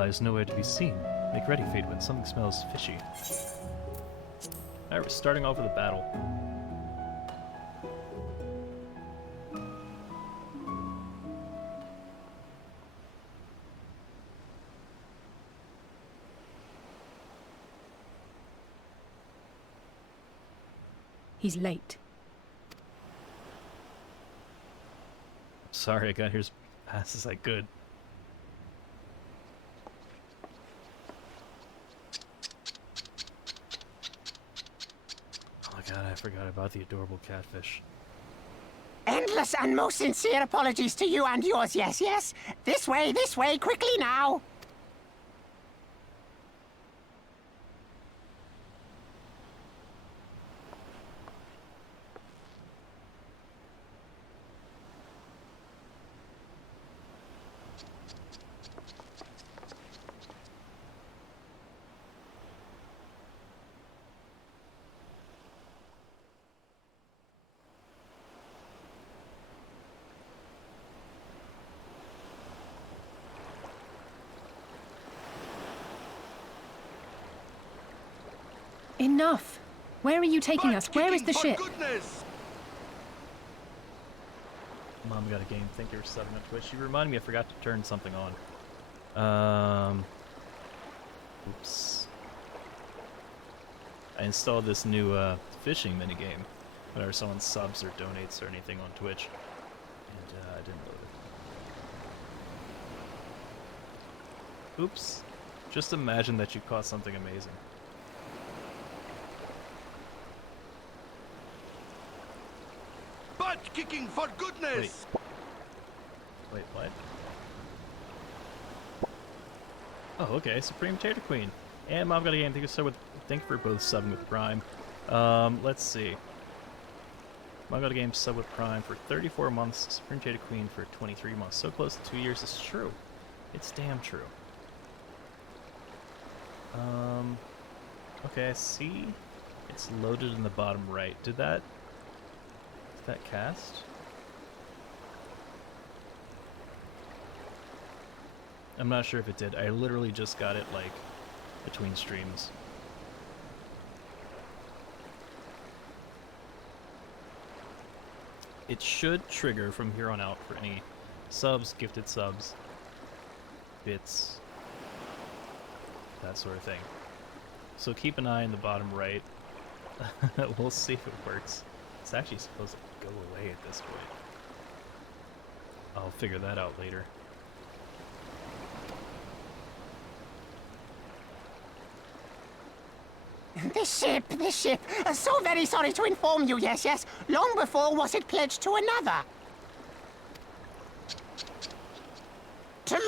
allies nowhere to be seen. Make ready, Fatewind. Something smells fishy. Alright, we're starting off with a battle. He's late. Sorry, I got here as fast as I could. Oh my god, I forgot about the adorable catfish. Endless and most sincere apologies to you and yours, yes, yes. This way, quickly now. Enough! Where are you taking us? Where is the ship? Goodness. Mom got a game. Thank you for subbing on Twitch. You reminded me I forgot to turn something on. Oops. I installed this new fishing minigame whenever someone subs or donates or anything on Twitch. And I didn't load it. Oops. Just imagine that you caught something amazing. Butt kicking for goodness. Wait, what? Oh, okay. Supreme Tater Queen. And Mom got a game. Thank you for both subbing with Prime. Let's see. Mom got a game sub with Prime for 34 months. Supreme Tater Queen for 23 months. So close to 2 years. It's true. It's damn true. Okay, I see. It's loaded in the bottom right. Did that cast? I'm not sure if it did. I literally just got it, like, between streams. It should trigger from here on out for any subs, gifted subs, bits, that sort of thing. So keep an eye in the bottom right. We'll see if it works. It's actually supposed to go away at this point. I'll figure that out later. This ship. So very sorry to inform you, yes, yes. Long before was it pledged to another. To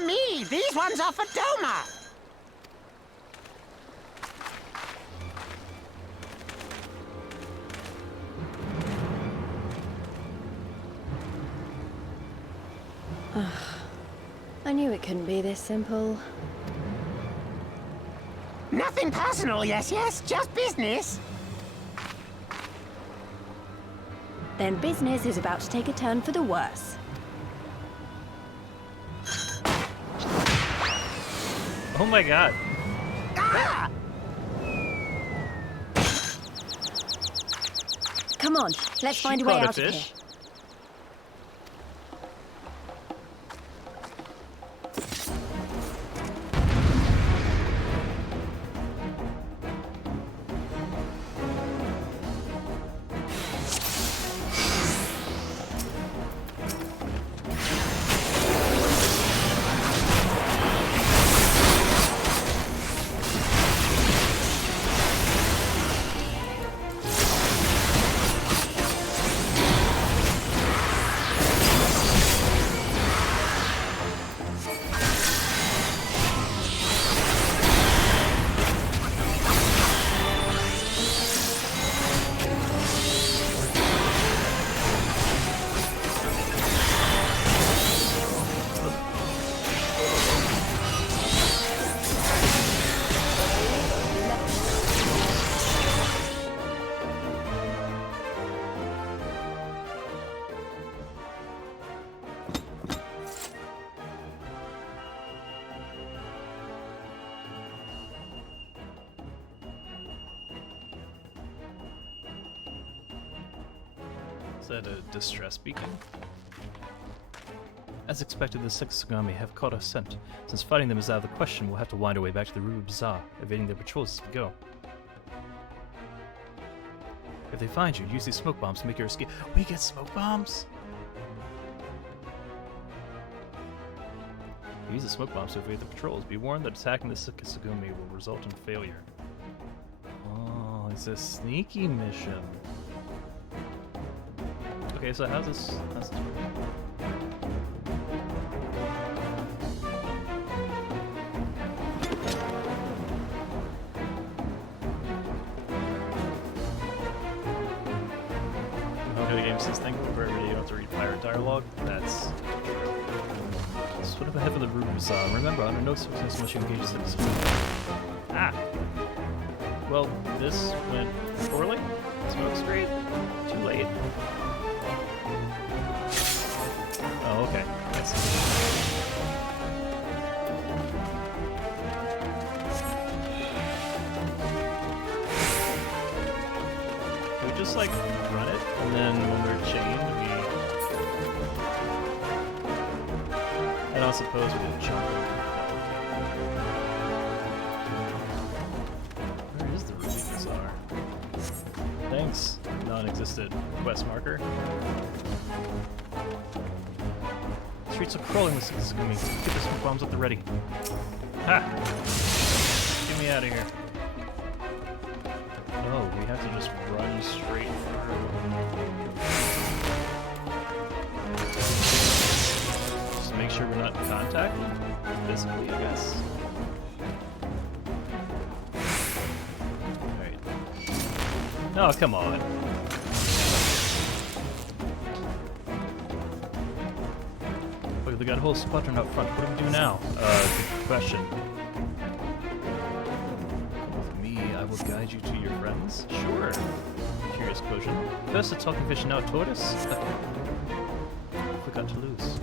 me, these ones are for Doma. I knew it couldn't be this simple. Nothing personal, yes, yes, just business. Then business is about to take a turn for the worse. Oh my god. Ah! Come on, let's find a way out of here. Is that a distress beacon? As expected, the Sekisugami have caught our scent. Since fighting them is out of the question, we'll have to wind our way back to the Ruby Bazaar, evading their patrols as we go. If they find you, use these smoke bombs to make your escape. We get smoke bombs? Use the smoke bombs to evade the patrols. Be warned that attacking the Sekisugami will result in failure. Oh, it's a sneaky mission. Okay, so how's this work? Video games this thing where you don't have to read pirate dialogue. That's sort of ahead of the Ruby Bazaar. Remember, under no circumstances must you engage in this. Ah! Well, this went poorly. Smoke screen? Too late. Oh, okay. That's... we just like run it, and then when we're chained, I don't suppose we did jump over. Where is the Ruby Bazaar? Thanks, non-existent quest marker. Streets are crawling with Sekisugami. Get the smoke bombs at the ready. Ha! Get me out of here. Oh, we have to just run straight through. Just make sure we're not in contact physically, I guess. Alright. Oh, come on. Look, they got a whole squadron up front. What do we do now? Good question. With me, I will guide you to your friends. Sure. Curious quotient. First a talking fish, now a tortoise? Forgot to lose.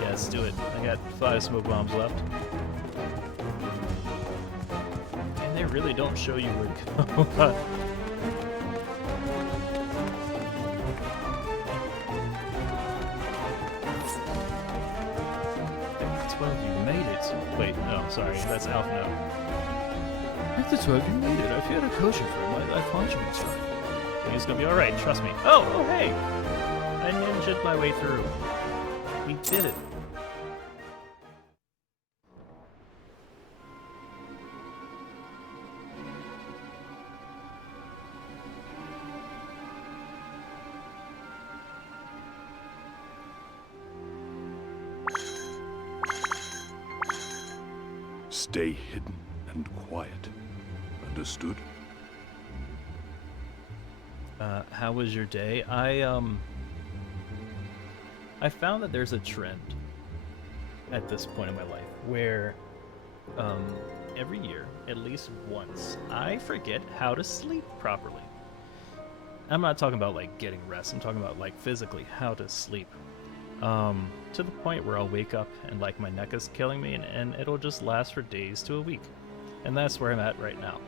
Yeah, let's do it. I got 5 smoke bombs left. And they really don't show you where to go. 12, you made it. Wait, no, sorry, that's Alpha now. At the 12, you made it. If you had a caution for him, I'd find you in time. He's gonna be alright, trust me. Oh, hey! I ninja'd my way through. We did it. Stay hidden and quiet. Understood? How was your day? I found that there's a trend at this point in my life where every year, at least once, I forget how to sleep properly. I'm not talking about like getting rest, I'm talking about like physically how to sleep. To the point where I'll wake up and like my neck is killing me and it'll just last for days to a week. And that's where I'm at right now.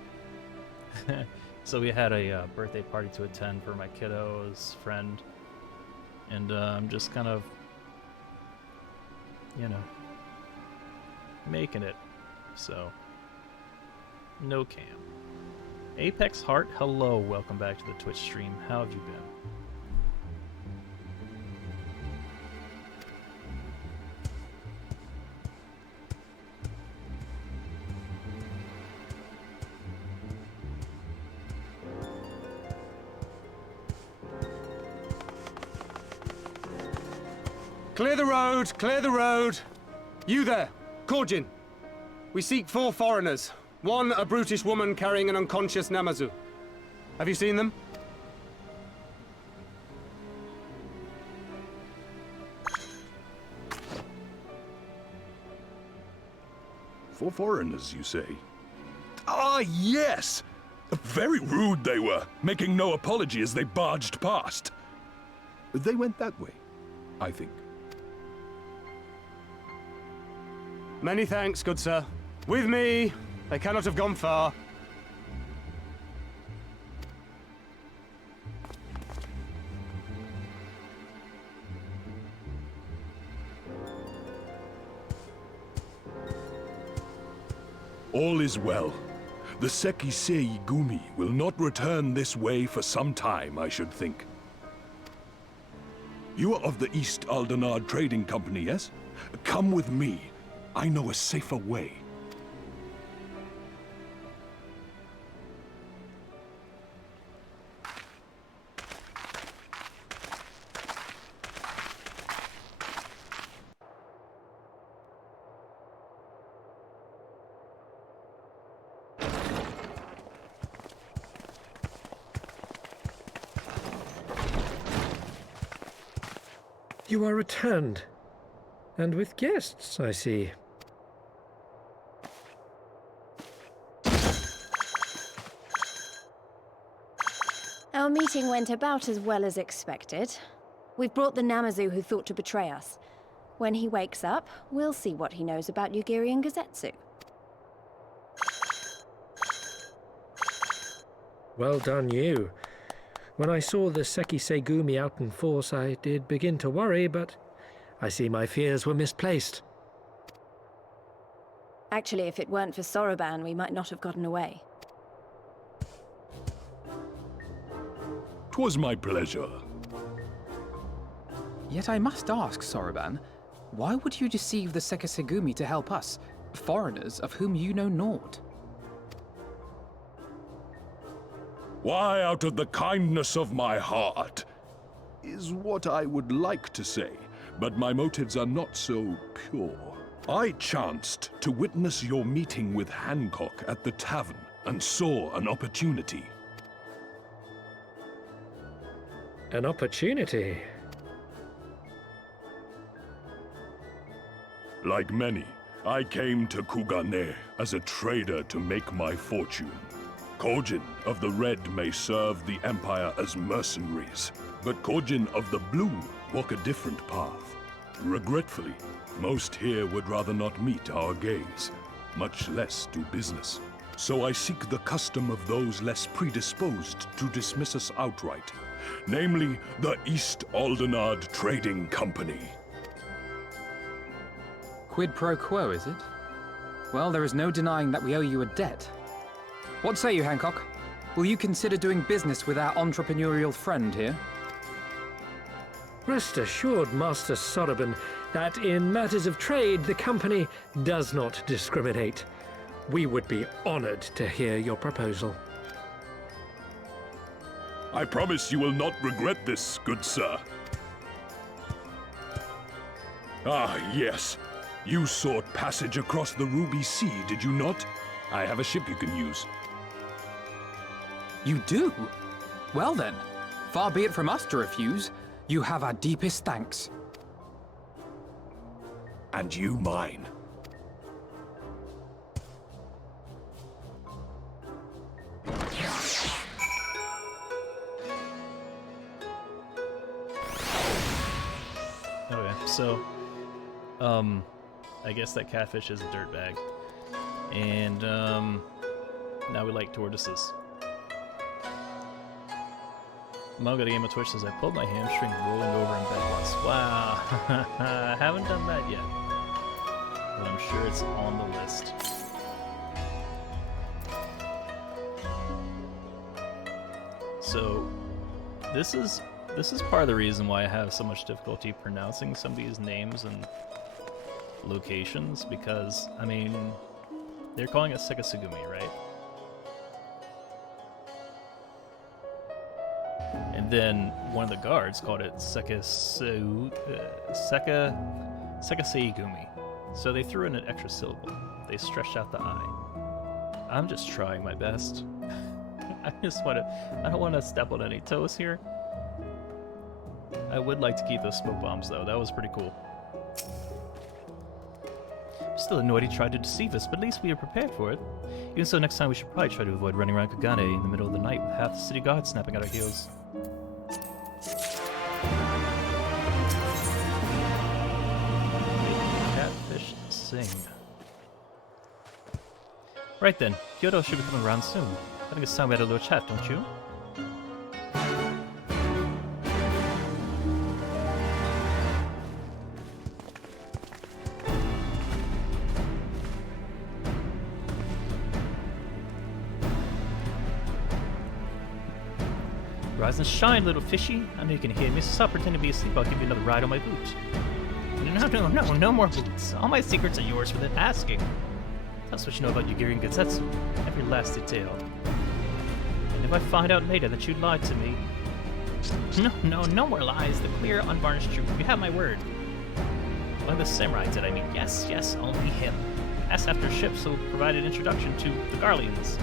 So we had a birthday party to attend for my kiddo's friend. And I'm just kind of, you know, making it. So, no cam. Apex Heart, hello, welcome back to the Twitch stream. How have you been? Clear the road! Clear the road! You there, Korjin. We seek 4 foreigners. 1, a brutish woman carrying an unconscious Namazu. Have you seen them? For foreigners, you say? Ah, yes! Very rude they were, making no apology as they barged past. They went that way, I think. Many thanks, good sir. With me! They cannot have gone far. All is well. The Ffxiv Stormblood will not return this way for some time, I should think. You are of the East Aldenard Trading Company, yes? Come with me. I know a safer way. You are returned. And with guests, I see. Our meeting went about as well as expected. We've brought the Namazu who thought to betray us. When he wakes up, we'll see what he knows about Yugiri and Gazetsu. Well done, you. When I saw the Ffxiv Stormblood out in force, I did begin to worry, but I see my fears were misplaced. Actually, if it weren't for Soroban, we might not have gotten away. 'Twas my pleasure. Yet I must ask, Soroban, why would you deceive the Ffxiv Stormblood to help us, foreigners of whom you know naught? Why, out of the kindness of my heart, is what I would like to say, but my motives are not so pure. I chanced to witness your meeting with Hancock at the tavern and saw an opportunity. An opportunity? Like many, I came to Kugane as a trader to make my fortune. Kojin of the Red may serve the Empire as mercenaries, but Kojin of the Blue walk a different path. Regretfully, most here would rather not meet our gaze, much less do business. So I seek the custom of those less predisposed to dismiss us outright, namely the East Aldenard Trading Company. Quid pro quo, is it? Well, there is no denying that we owe you a debt. What say you, Hancock? Will you consider doing business with our entrepreneurial friend here? Rest assured, Master Soroban, that in matters of trade, the company does not discriminate. We would be honored to hear your proposal. I promise you will not regret this, good sir. Ah, yes. You sought passage across the Ruby Sea, did you not? I have a ship you can use. You do? Well then, far be it from us to refuse. You have our deepest thanks. And you mine. Okay, so, I guess that Catfish is a dirtbag. And, now we like tortoises. Mo got a game of Twitch says, I pulled my hamstring rolling over in bed once. Wow. I haven't done that yet. But I'm sure it's on the list. So, this is part of the reason why I have so much difficulty pronouncing some of these names and locations, because, I mean, they're calling it Ffxiv Stormblood, right? And then one of the guards called it Ffxiv Stormblood. So they threw in an extra syllable. They stretched out the I. I'm just trying my best. I don't want to step on any toes here. I would like to keep those smoke bombs though. That was pretty cool. I'm still annoyed he tried to deceive us, but at least we are prepared for it. Even so, next time we should probably try to avoid running around Kugane in the middle of the night with half the city guard snapping at our heels. Catfish sing. Right then, Kyoto should be coming around soon. I think it's time we had a little chat, don't you? Rise and shine, little fishy. I know you can hear me, so stop pretending to be asleep. I'll give you another ride on my boot. No more boots. All my secrets are yours for the asking. That's what you know about Yugiri and Gazetsu. Every last detail. And if I find out later that you lied to me... No more lies. The clear, unvarnished truth. You have my word. One of the samurai did, I mean. Yes, only him. Asked after ships, so provided introduction to the Garleans.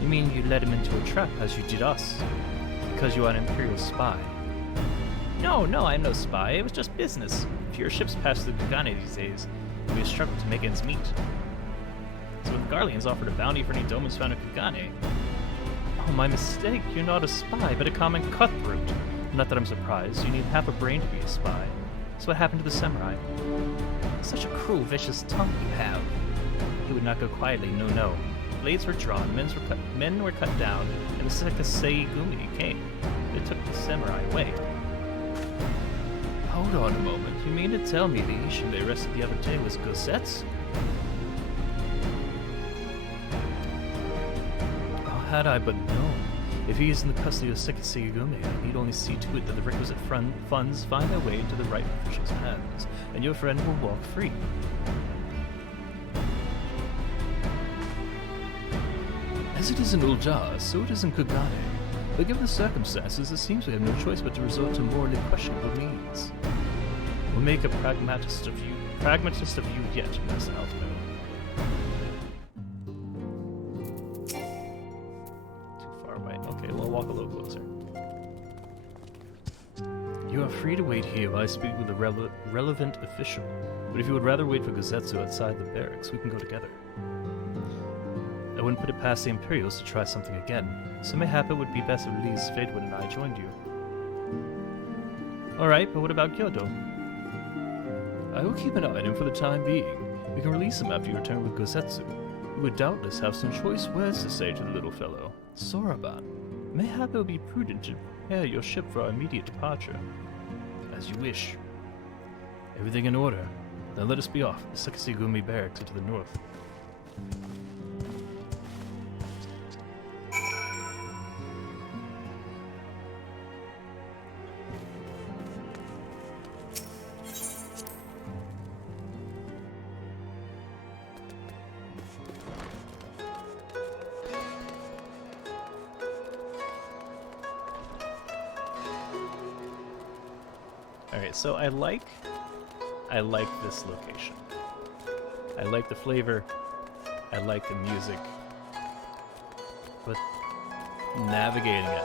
You mean you led him into a trap, as you did us? Because you are an Imperial spy. No, I'm no spy. It was just business. Fewer ships pass through Kagane these days. We have struggled to make ends meet. So when the Garleans offered a bounty for any domens found in Kagane... Oh, my mistake. You're not a spy, but a common cutthroat. Not that I'm surprised. You need half a brain to be a spy. So what happened to the samurai? Such a cruel, vicious tongue you have. He would not go quietly, no. Blades were drawn, men were cut down, and the Sekisei Gumi came. They took the samurai away. Hold on a moment. You mean to tell me the Ishin they arrested the other day was Gosetsu? Oh, had I but known. If he is in the custody of Sekisei Gumi, I need only see to it that the requisite funds find their way into the right official's hands, and your friend will walk free. As it is in Ulja, so it is in Kagane. But given the circumstances, it seems we have no choice but to resort to morally questionable means. We'll make a pragmatist of you yet, Miss Alpha. Too far away. Okay, we'll walk a little closer. You are free to wait here while I speak with the relevant official. But if you would rather wait for Gazetsu outside the barracks, we can go together. I wouldn't put it past the Imperials to try something again, so mayhap it would be best if Lee Svedwin and I joined you. Alright, but what about Kyoto? I will keep an eye on him for the time being. We can release him after you return with Gosetsu. You would doubtless have some choice words to say to the little fellow. Soraban, mayhap it will be prudent to prepare your ship for our immediate departure. As you wish. Everything in order. Then let us be off. The Sekisei Gumi barracks are to the north. Alright, so I like this location. I like the flavor. I like the music. But navigating it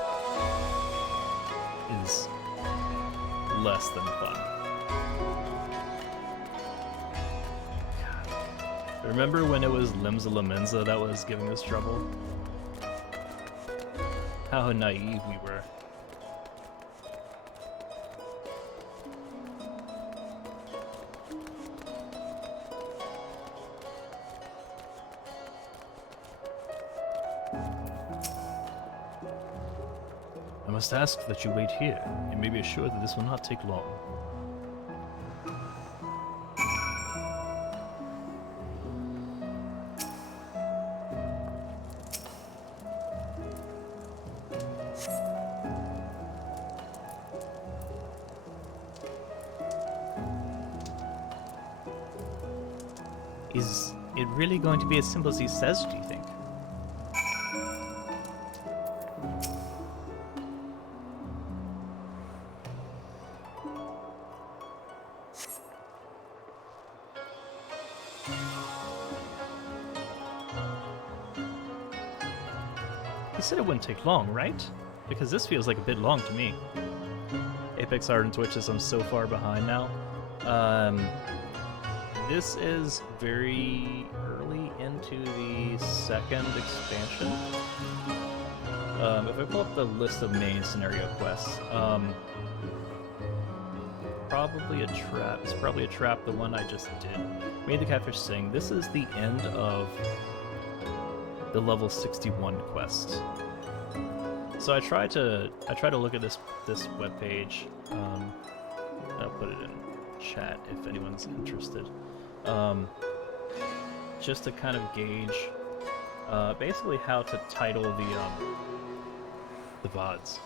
is less than fun. God. Remember when it was Limsa Lamenza that was giving us trouble? How naive we were. I must ask that you wait here. You may be assured that this will not take long. Is it really going to be as simple as he says, do you think? He said it wouldn't take long, right? Because this feels like a bit long to me. Apex Art and Twitch is I'm so far behind now. This is very early into the second expansion. If I pull up the list of main scenario quests, probably a trap. It's probably a trap, the one I just did. Made the Catfish sing. This is the end of the level 61 quest. So I try to look at this webpage. I'll put it in chat if anyone's interested. Just to kind of gauge basically how to title the VODs.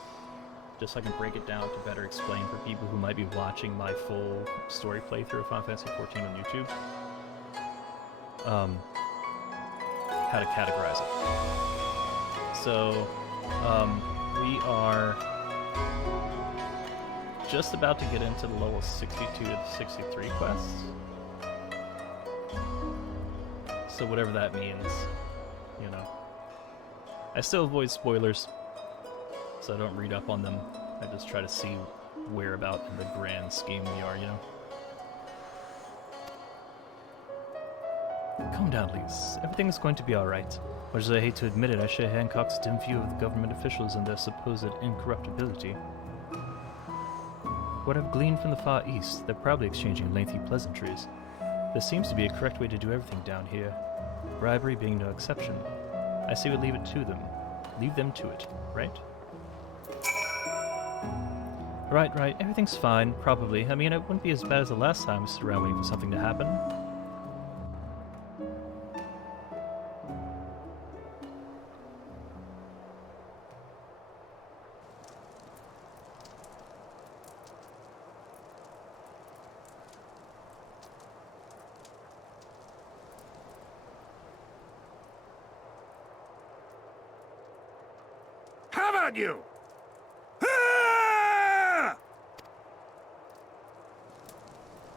Just so I can break it down to better explain for people who might be watching my full story playthrough of Final Fantasy XIV on YouTube. How to categorize it. So, we are just about to get into the level 62 to 63 quests. So whatever that means, you know. I still avoid spoilers, so I don't read up on them. I just try to see where about in the grand scheme we are, you know. Calm down, Lise. Everything's going to be alright. Much as I hate to admit it, I share Hancock's dim view of the government officials and their supposed incorruptibility. What I've gleaned from the Far East, they're probably exchanging lengthy pleasantries. There seems to be a correct way to do everything down here, bribery being no exception. I say we leave it to them. Leave them to it, right? Right, everything's fine, probably. I mean, it wouldn't be as bad as the last time we stood around waiting for something to happen. How about you? Ah!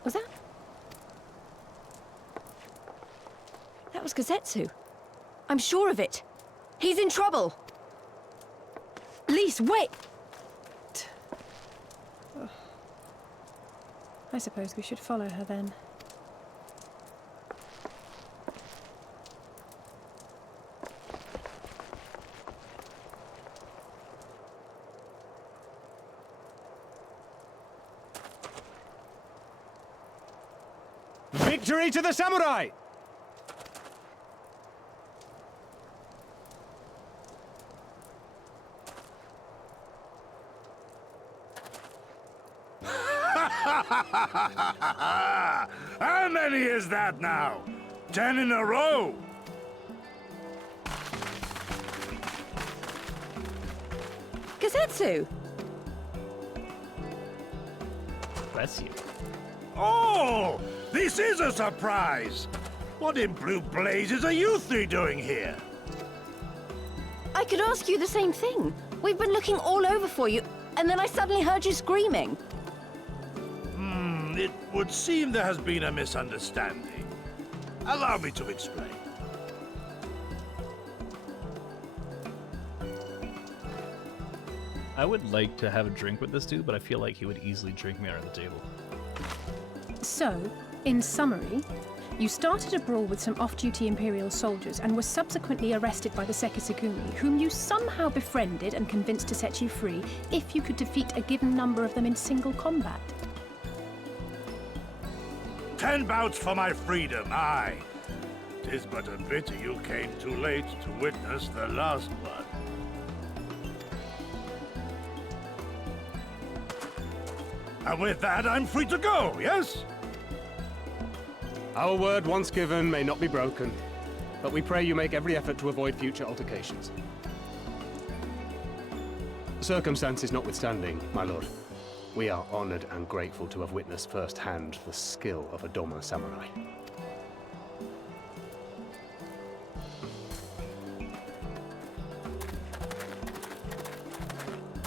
Was that? That was Gazetsu. I'm sure of it. He's in trouble. Lise, wait! I suppose we should follow her then. Victory to the samurai! How many is that now? 10 in a row? Gazetsu! Bless you. Oh, this is a surprise. What in blue blazes are you three doing here? I could ask you the same thing. We've been looking all over for you, and then I suddenly heard you screaming. It would seem there has been a misunderstanding. Allow me to explain. I would like to have a drink with this dude, but I feel like he would easily drink me under the table. So, in summary, you started a brawl with some off-duty Imperial soldiers and were subsequently arrested by the Sekisagumi, whom you somehow befriended and convinced to set you free if you could defeat a given number of them in single combat. 10 bouts for my freedom, aye. 'Tis but a pity you came too late to witness the last one. And with that, I'm free to go, yes? Our word once given may not be broken, but we pray you make every effort to avoid future altercations. Circumstances notwithstanding, my lord, we are honored and grateful to have witnessed firsthand the skill of a Doma samurai.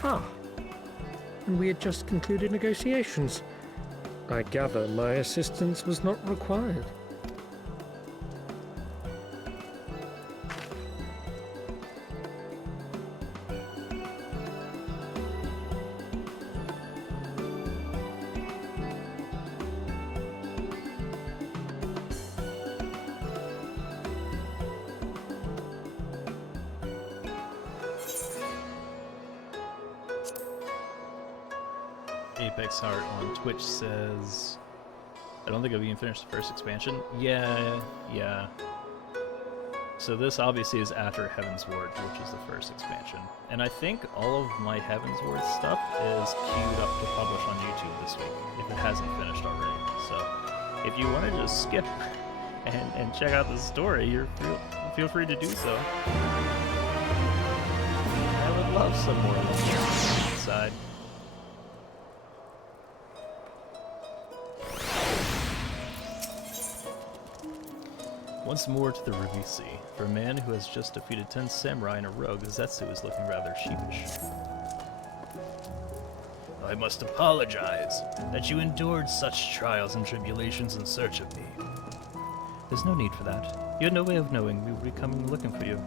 Ah, and we had just concluded negotiations. I gather my assistance was not required. Apex Heart on Twitch says, I don't think I've even finished the first expansion. Yeah. So this obviously is after Heaven's Ward, which is the first expansion. And I think all of my Heaven's Ward stuff is queued up to publish on YouTube this week, if it hasn't finished already. So if you want to just skip and check out the story, feel free to do so. I would love some more lumber inside. Once more to the Ruby Sea. For a man who has just defeated 10 samurai in a row, Zetsu is looking rather sheepish. I must apologize that you endured such trials and tribulations in search of me. There's no need for that. You had no way of knowing we would be coming looking for you.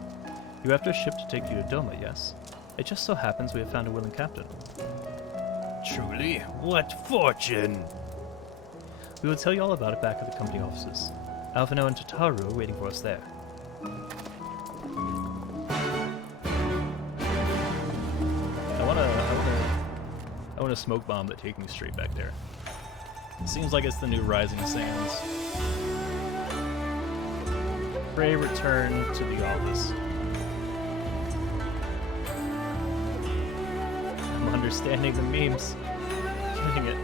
You're after a ship to take you to Doma, yes? It just so happens we have found a willing captain. Truly? What fortune! We will tell you all about it back at the company offices. Alphino and Tataru are waiting for us there. I want a smoke bomb that takes me straight back there. It seems like it's the new Rising Sands. Pray return to the office. I'm understanding the memes. Getting it.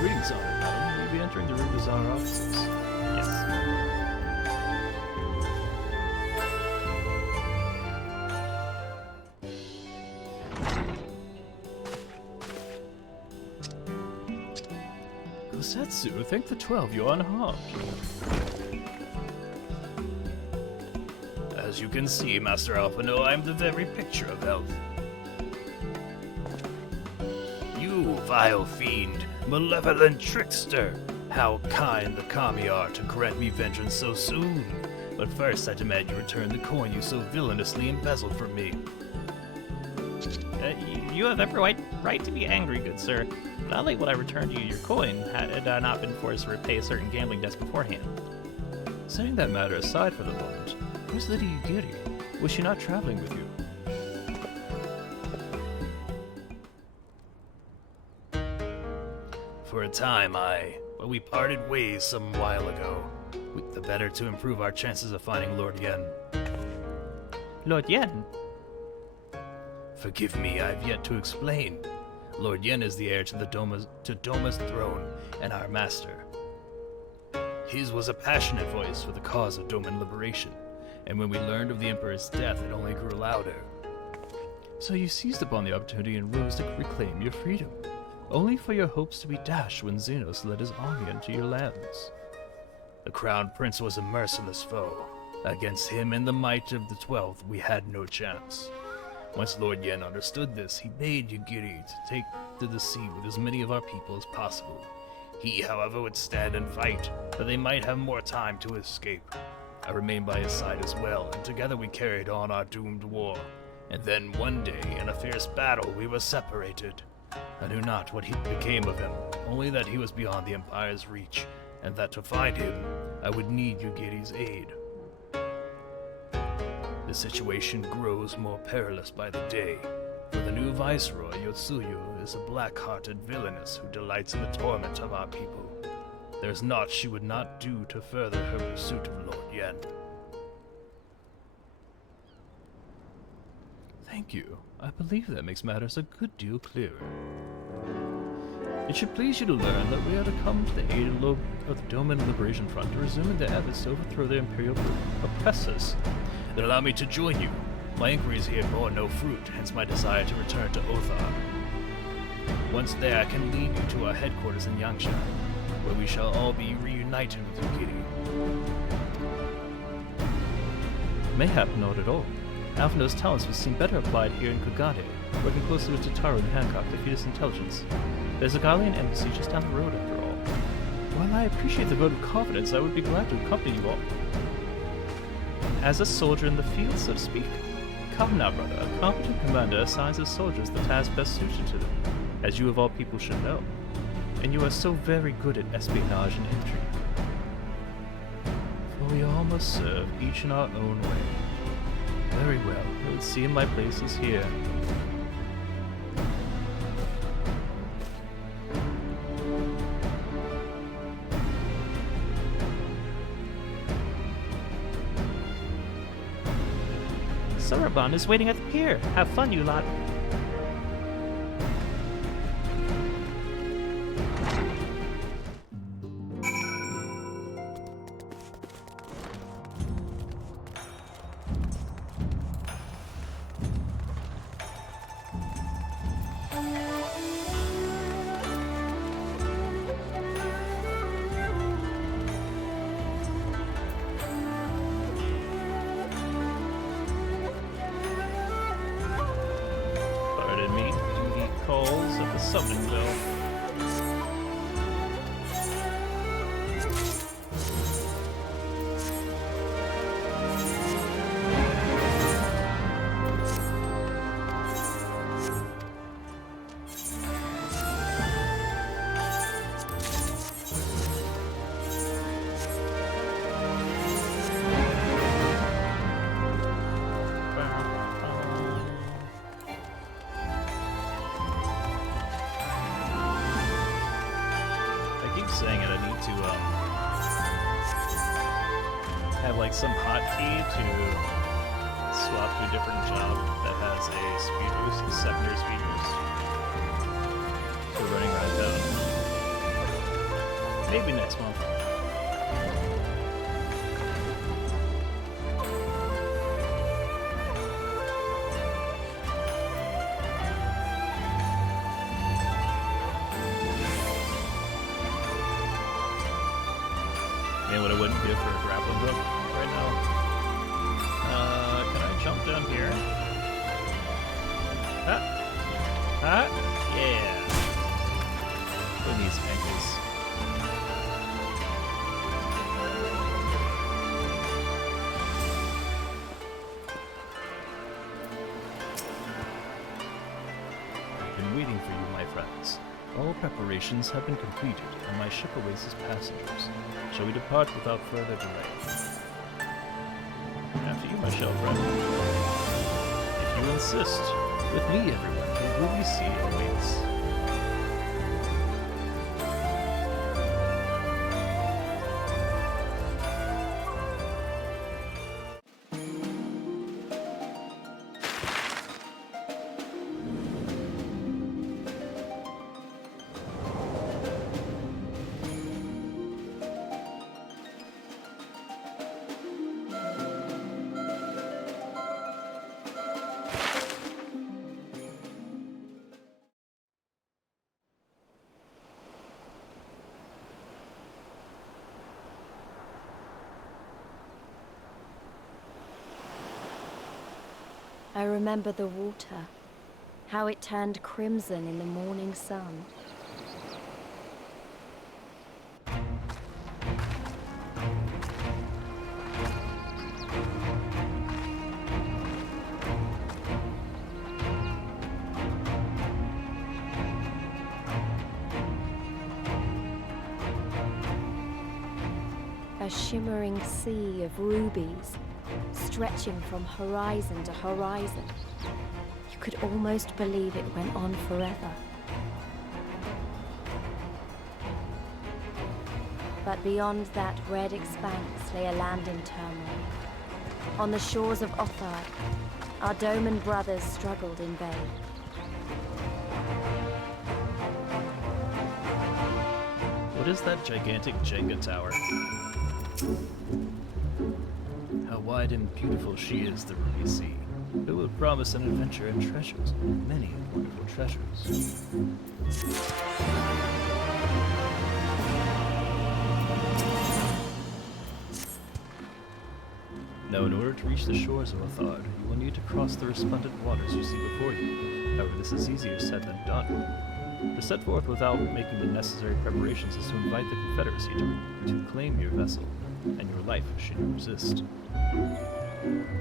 Greetings, Honor, madam. You'll be entering the Rue Bazaar offices. Yes. Kosetsu, thank the 12 you're unharmed. As you can see, Master Alphino, I'm the very picture of health. You vile fiend, malevolent trickster! How kind the kami are to grant me vengeance so soon! But first I demand you return the coin you so villainously embezzled from me. You have every right to be angry, good sir. But not only would I return you your coin, had I not been forced to repay a certain gambling debt beforehand. Setting that matter aside for the moment, where's Lady Yugiri? Was she not traveling with you? For a time, but we parted ways some while ago. The better to improve our chances of finding Lord Yen. Lord Yen? Forgive me, I've yet to explain. Lord Yen is the heir to Doma's throne and our master. His was a passionate voice for the cause of Doman liberation, and when we learned of the Emperor's death, it only grew louder. So you seized upon the opportunity and rose to reclaim your freedom, only for your hopes to be dashed when Xenos led his army into your lands. The Crown Prince was a merciless foe. Against him and the might of the 12th, we had no chance. Once Lord Yen understood this, he bade Yugiri to take to the sea with as many of our people as possible. He, however, would stand and fight, that they might have more time to escape. I remained by his side as well, and together we carried on our doomed war. And then one day, in a fierce battle, we were separated. I knew not what became of him, only that he was beyond the Empire's reach, and that to find him, I would need Yugiri's aid. The situation grows more perilous by the day, for the new Viceroy, Yotsuyu, is a black-hearted villainess who delights in the torment of our people. There's naught she would not do to further her pursuit of Lord Yen. Thank you. I believe that makes matters a good deal clearer. It should please you to learn that we are to come to the aid of the Doman Liberation Front to resume their efforts to overthrow the Imperial oppressors. Then allow me to join you. My inquiries here bore no fruit, hence my desire to return to Othar. Once there, I can lead you to our headquarters in Yangshan, where we shall all be reunited with Yugiri. Mayhap not at all. Alphino's talents would seem better applied here in Kugane, working closely with Tataru and Hancock to feed us intelligence. There's a Gallian embassy just down the road after all. While I appreciate the vote of confidence, I would be glad to accompany you all. As a soldier in the field, so to speak. Come now, brother. A competent commander assigns his soldiers the task best suited to them, as you of all people should know. And you are so very good at espionage and intrigue. For we all must serve, each in our own way. Very well. I would see my place is here. Sarabon is waiting at the pier. Have fun, you lot. Pardon me, duty calls at the summoning bell. Saying it, I need to have like some hotkey to swap to a different job that has a speed boost, a secondary speed boost. For running right down. Maybe next month. Man, what I wouldn't give for a grappling hook right now. Can I jump down here? Yeah. With these ankles. I've been waiting for you, my friends. All preparations have been completed, and my ship awaits its passengers. Shall we depart without further delay? After you, my shell friend. If you insist. With me, everyone, the Ruby Sea awaits. I remember the water, how it turned crimson in the morning sun. A shimmering sea of rubies, stretching from horizon to horizon. You could almost believe it went on forever. But beyond that red expanse lay a land in turmoil. On the shores of Othard, our Doman brothers struggled in vain. What is that gigantic Jenga tower? How wide and beautiful she is, the Ruby Sea. It will promise an adventure and treasures, many wonderful treasures. Now, in order to reach the shores of Othard, you will need to cross the resplendent waters you see before you. However, this is easier said than done. To set forth without making the necessary preparations is to invite the Confederacy to claim your vessel, and your life should you resist.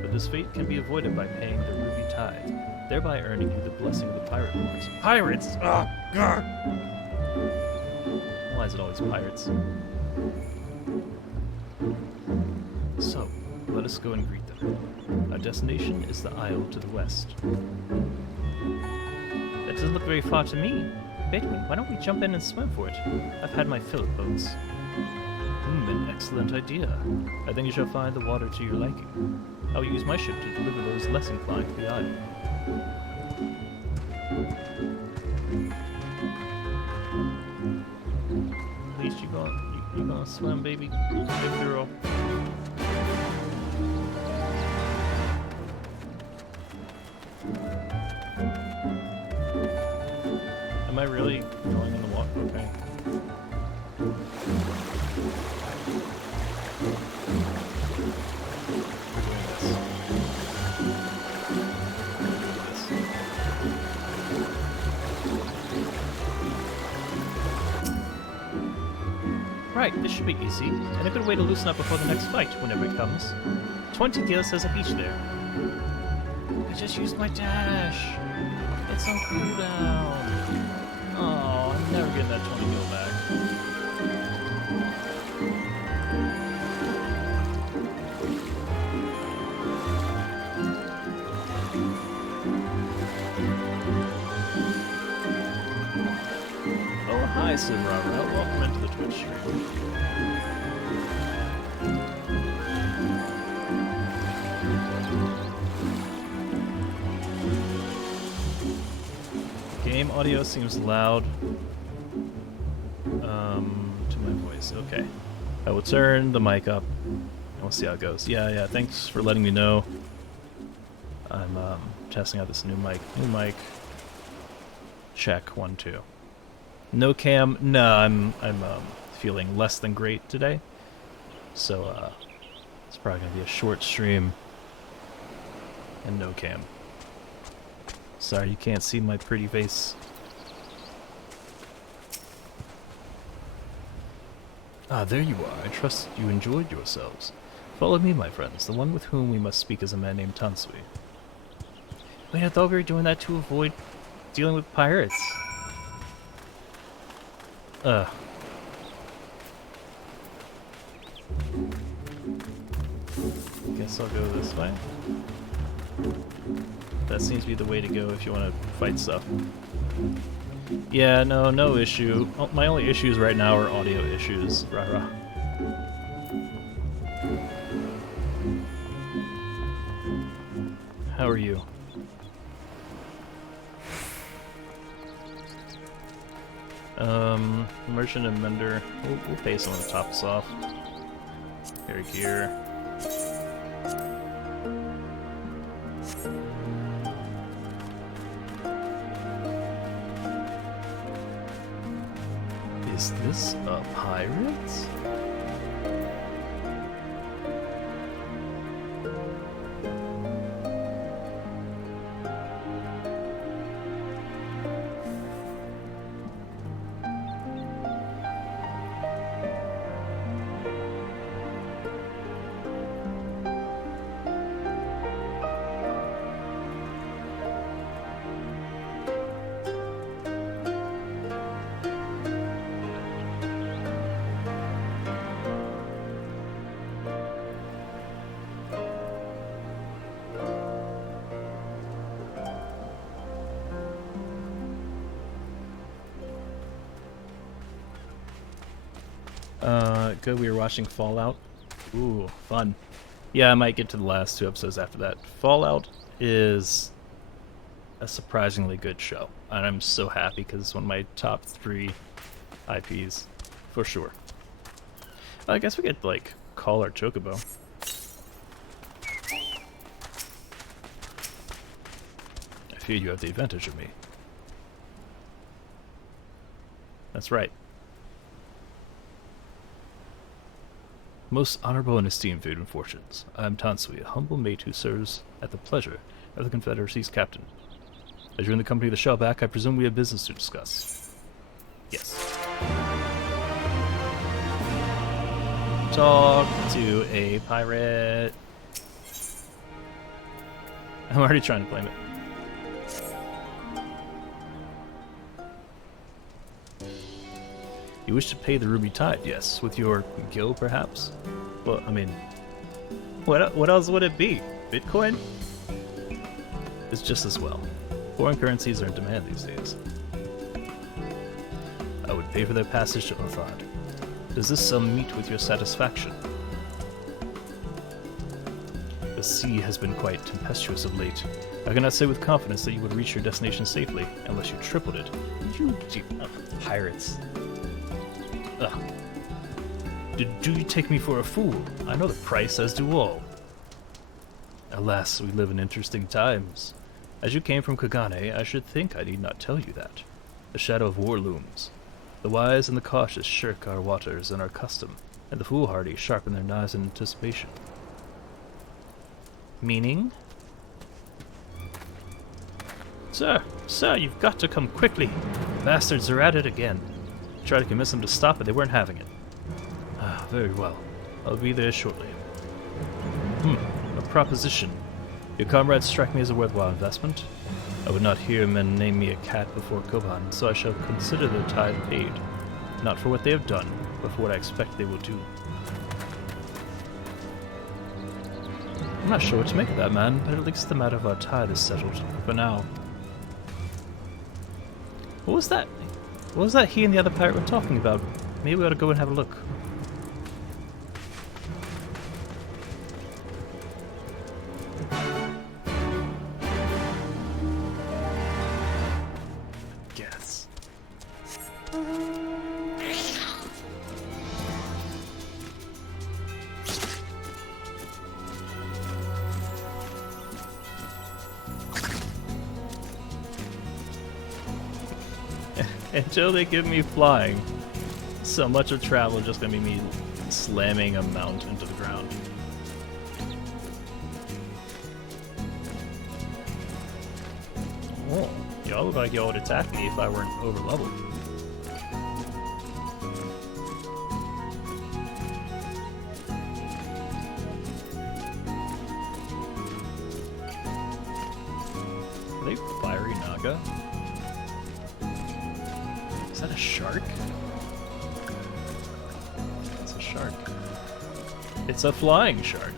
But this fate can be avoided by paying the Ruby Tithe, thereby earning you the blessing of the Pirate Lords. Pirates! Oh, God! Why is it always pirates? So, let us go and greet them. Our destination is the isle to the west. That doesn't look very far to me. Benjamin, why don't we jump in and swim for it? I've had my fill of boats. An excellent idea. I think you shall find the water to your liking. I will use my ship to deliver those less inclined to the island. At least you gonna swim, baby. Good girl. Am I really going in the water? Okay. We're doing this. Right, this should be easy, and a good way to loosen up before the next fight, whenever it comes. 20 deal says a beach there. I just used my dash. It's on cooldown. Oh, I'm never getting that 20 deal back. Oh, hi, Simrara. Welcome into the Twitch stream. Game audio seems loud to my voice. Okay. I will turn the mic up and we'll see how it goes. Yeah, thanks for letting me know. I'm testing out this new mic. New mic. Check 1 2. No cam. No, I'm feeling less than great today. So it's probably gonna be a short stream and no cam. Sorry, you can't see my pretty face. Ah, there you are. I trust you enjoyed yourselves. Follow me, my friends. The one with whom we must speak is a man named Tansui. Wait, I thought we were doing that to avoid dealing with pirates. Guess I'll go this way. That seems to be the way to go if you want to fight stuff. Yeah, no issue. Oh, my only issues right now are audio issues. Rah. How are you? Merchant and Mender. We'll pay someone to top us off. Gear. Is this a pirate? Good, we were watching Fallout. Ooh, fun. Yeah, I might get to the last 2 episodes after that. Fallout is a surprisingly good show, and I'm so happy because it's one of my top 3 IPs, for sure. I guess we could, like, call our Chocobo. I fear you have the advantage of me. That's right. Most honorable and esteemed food and fortunes, I am Tansui, a humble mate who serves at the pleasure of the Confederacy's captain. As you're in the company of the Shellback, I presume we have business to discuss. Yes. Talk to a pirate. I'm already trying to claim it. You wish to pay the Ruby Tide, yes, with your guild, perhaps? Well, I mean, what else would it be? Bitcoin? It's just as well. Foreign currencies are in demand these days. I would pay for their passage to Othad. Does this sum meet with your satisfaction? The sea has been quite tempestuous of late. I cannot say with confidence that you would reach your destination safely, unless you tripled it. Pirates. Ugh. Do you take me for a fool? I know the price, as do all. Alas, we live in interesting times. As you came from Kagane, I should think I need not tell you that. The shadow of war looms. The wise and the cautious shirk our waters and our custom, and the foolhardy sharpen their knives in anticipation. Meaning? Sir, you've got to come quickly. Bastards are at it again. I tried to convince them to stop, but they weren't having it. Ah, very well. I'll be there shortly. A proposition. Your comrades strike me as a worthwhile investment. I would not hear men name me a cat before Koban, so I shall consider their tithe paid. Not for what they have done, but for what I expect they will do. I'm not sure what to make of that, man, but at least the matter of our tithe is settled, for now. What was that? What was that he and the other pirate were talking about? Maybe we ought to go and have a look. Guess. Until they give me flying, so much of travel just gonna be me slamming a mount into the ground. Oh, y'all look like y'all would attack me if I weren't over leveled. Are they fiery Naga? Is that a shark? It's a shark. It's a flying shark.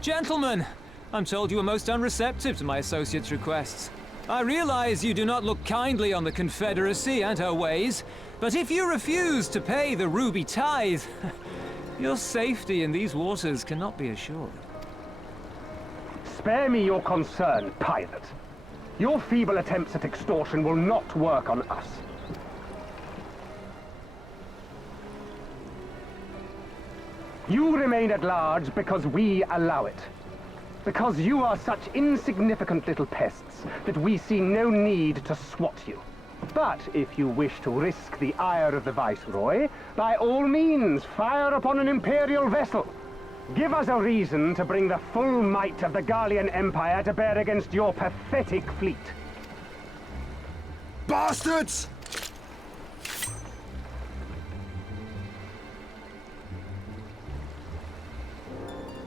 Gentlemen, I'm told you are most unreceptive to my associate's requests. I realize you do not look kindly on the Confederacy and her ways, but if you refuse to pay the ruby tithe, your safety in these waters cannot be assured. Spare me your concern, pirate. Your feeble attempts at extortion will not work on us. You remain at large because we allow it. Because you are such insignificant little pests that we see no need to swat you. But if you wish to risk the ire of the Viceroy, by all means fire upon an Imperial vessel. Give us a reason to bring the full might of the Garlean Empire to bear against your pathetic fleet. Bastards!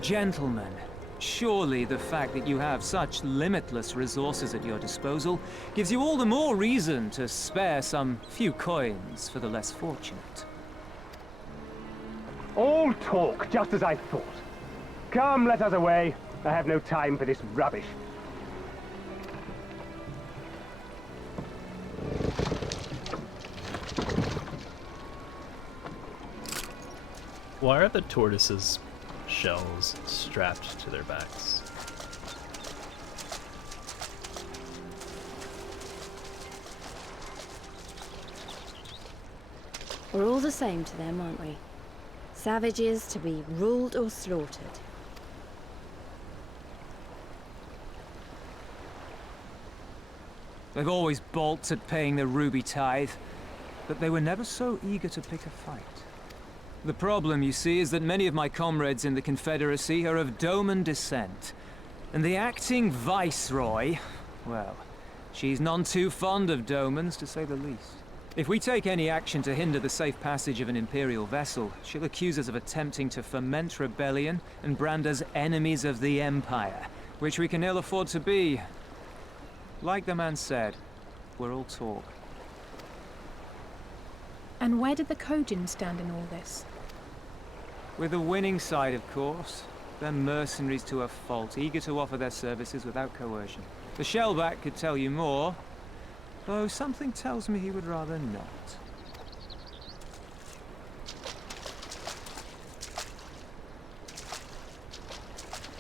Gentlemen, surely the fact that you have such limitless resources at your disposal gives you all the more reason to spare some few coins for the less fortunate. All talk, just as I thought. Come, let us away. I have no time for this rubbish. Why are the tortoises' shells strapped to their backs? We're all the same to them, aren't we? Savages to be ruled or slaughtered. They've always balked at paying the ruby tithe, but they were never so eager to pick a fight. The problem, you see, is that many of my comrades in the Confederacy are of Doman descent. And the acting Viceroy, well, she's none too fond of Domans, to say the least. If we take any action to hinder the safe passage of an Imperial vessel, she'll accuse us of attempting to foment rebellion and brand us enemies of the Empire, which we can ill afford to be. Like the man said, we're all talk. And where did the Kojin stand in all this? With the winning side, of course. They're mercenaries to a fault, eager to offer their services without coercion. The Shellback could tell you more, though something tells me he would rather not.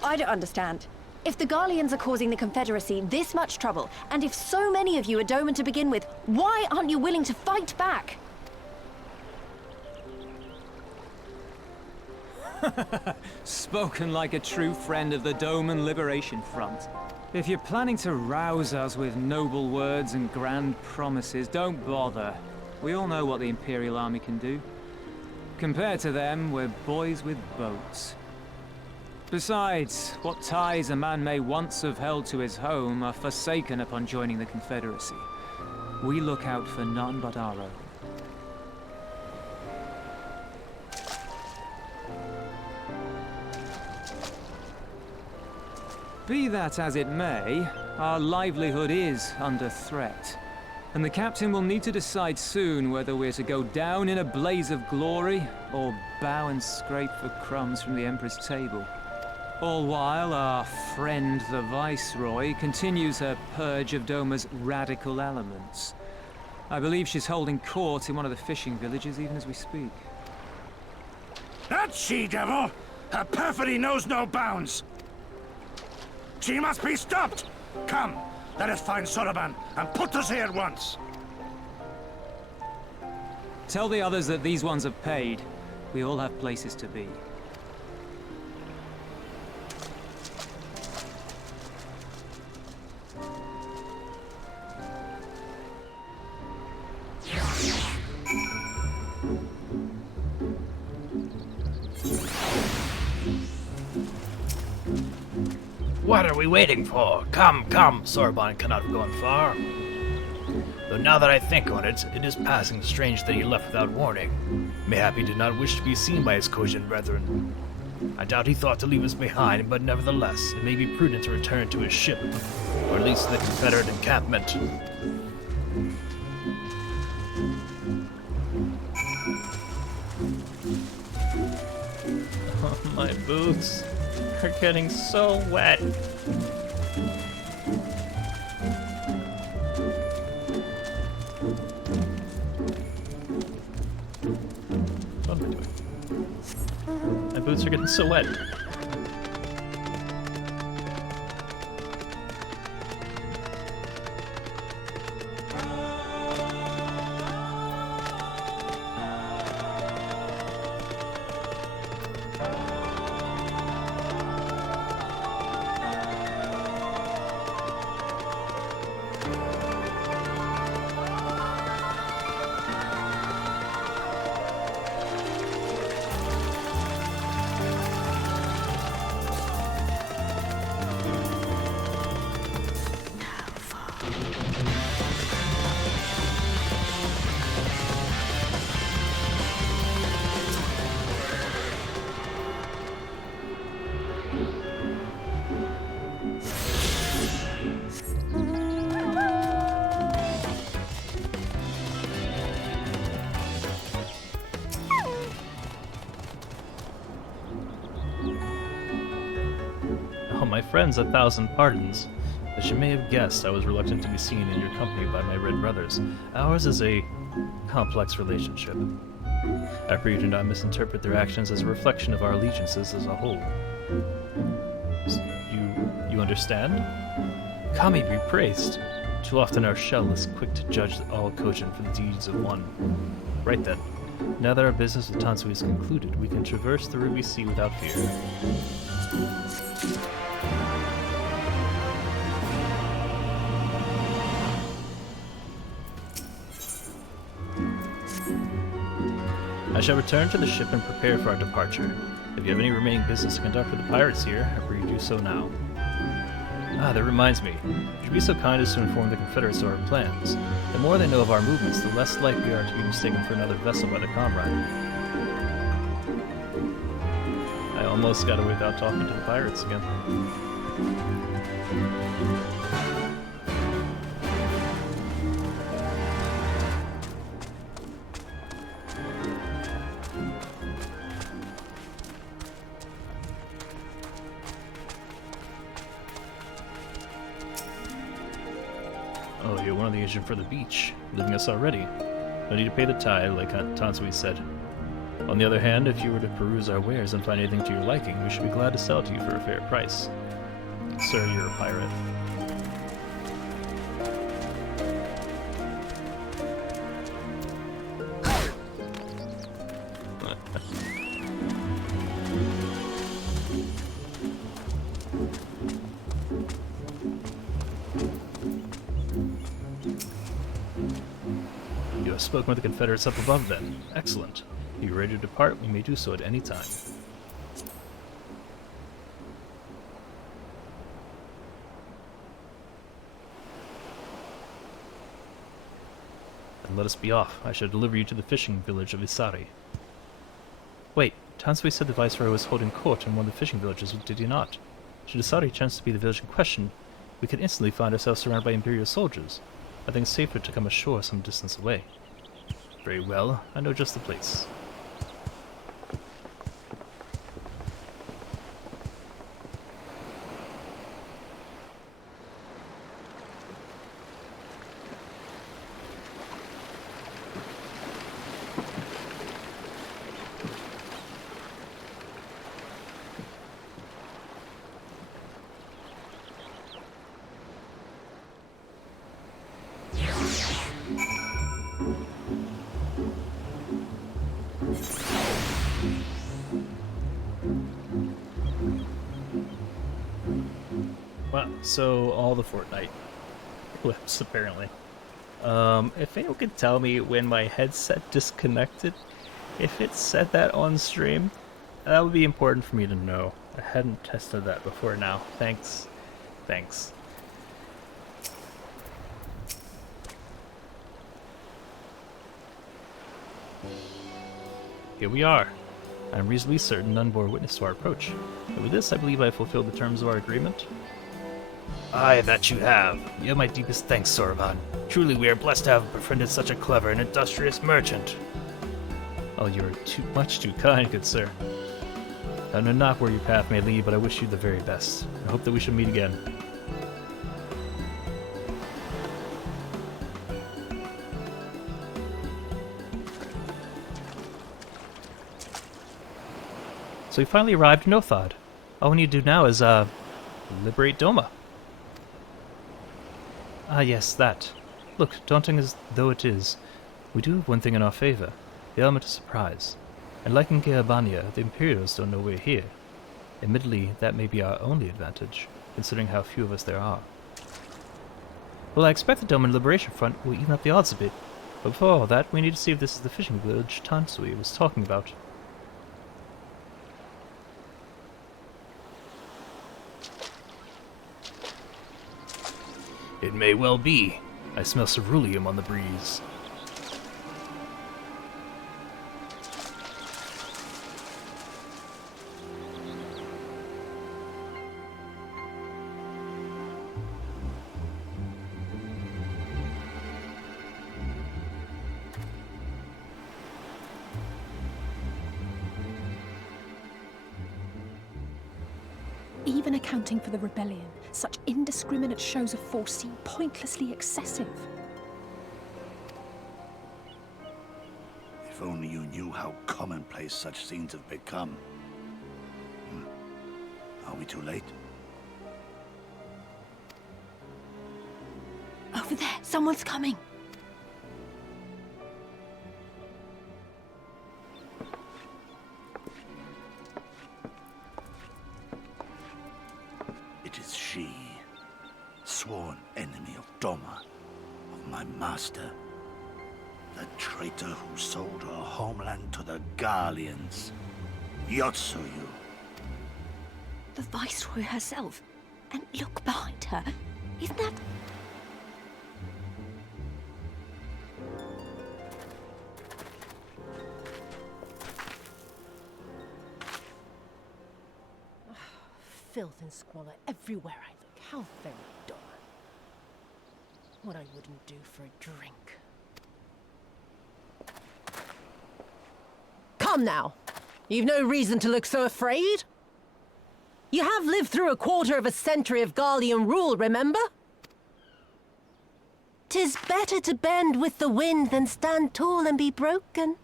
I don't understand. If the Garleans are causing the Confederacy this much trouble, and if so many of you are Doman to begin with, why aren't you willing to fight back? Spoken like a true friend of the Doman Liberation Front. If you're planning to rouse us with noble words and grand promises, don't bother. We all know what the Imperial Army can do. Compared to them, we're boys with boats. Besides, what ties a man may once have held to his home are forsaken upon joining the Confederacy. We look out for none but our own. Be that as it may, our livelihood is under threat. And the captain will need to decide soon whether we're to go down in a blaze of glory, or bow and scrape for crumbs from the Emperor's table. All while our friend the Viceroy continues her purge of Doma's radical elements. I believe she's holding court in one of the fishing villages even as we speak. That she-devil! Her perfidy knows no bounds! She must be stopped! Come, let us find Soroban and put us here at once! Tell the others that these ones have paid. We all have places to be. What are we waiting for? Come, come, Sorbonne cannot have gone far. Though now that I think on it, it is passing strange that he left without warning. Mayhap he did not wish to be seen by his Kojin brethren. I doubt he thought to leave us behind, but nevertheless, it may be prudent to return to his ship, or at least the Confederate encampment. Oh, my boots are getting so wet. What am I doing? My boots are getting so wet. My friends, 1,000 pardons. As you may have guessed, I was reluctant to be seen in your company by my red brothers. Ours is a complex relationship. I pray you do not misinterpret their actions as a reflection of our allegiances as a whole. You understand? Kami be praised. Too often our shell is quick to judge all Kojin for the deeds of one. Right then. Now that our business with Tansui is concluded, we can traverse the Ruby Sea without fear. I shall return to the ship and prepare for our departure. If you have any remaining business to conduct with the pirates here, I pray you do so now. Ah, that reminds me. Would you be so kind as to inform the Confederates of our plans? The more they know of our movements, the less likely we are to be mistaken for another vessel by the comrade. I almost got away without talking to the pirates again. Oh, you're one of the agents for the beach, leaving us already. No need to pay the tithe, like Tansui said. On the other hand, if you were to peruse our wares and find anything to your liking, we should be glad to sell it to you for a fair price. Sir, you're a pirate. You have spoken with the Confederates up above, then. Excellent. If you are ready to depart, we may do so at any time. Then let us be off. I shall deliver you to the fishing village of Isari. Wait, Tansui said the Viceroy was holding court in one of the fishing villages, did he not? Should Isari chance to be the village in question, we could instantly find ourselves surrounded by Imperial soldiers. I think it's safer to come ashore some distance away. Very well, I know just the place. Wow, so all the Fortnite clips, apparently. If anyone could tell me when my headset disconnected, if it said that on stream, that would be important for me to know. I hadn't tested that before now. Thanks. Thanks. Here we are. I'm reasonably certain none bore witness to our approach. But with this, I believe I have fulfilled the terms of our agreement. Aye, that you have. You have my deepest thanks, Sorbonne. Truly, we are blessed to have befriended such a clever and industrious merchant. Oh, you're much too kind, good sir. I know not where your path may lead, but I wish you the very best. I hope that we shall meet again. So we finally arrived in Othod. All we need to do now is, liberate Doma. Ah, yes, that. Look, daunting as though it is, we do have one thing in our favor, the element of surprise. And like in Geabania, the Imperials don't know we're here. Admittedly, that may be our only advantage, considering how few of us there are. Well, I expect the Doma and Liberation Front will even up the odds a bit, but before all that, we need to see if this is the fishing village Tansui was talking about. It may well be. I smell ceruleum on the breeze. Even accounting for the rebellion, such indiscriminate shows of force seem pointlessly excessive. If only you knew how commonplace such scenes have become. Are we too late? Over there, someone's coming. It is she, sworn enemy of Doma, of my master. The traitor who sold her homeland to the Garleans. Yotsuyu. The Viceroy herself. And look behind her. Isn't that... Filth and squalor everywhere I look. How very dull. What I wouldn't do for a drink. Come now! You've no reason to look so afraid. You have lived through a quarter of a century of Garlean rule, remember? 'Tis better to bend with the wind than stand tall and be broken.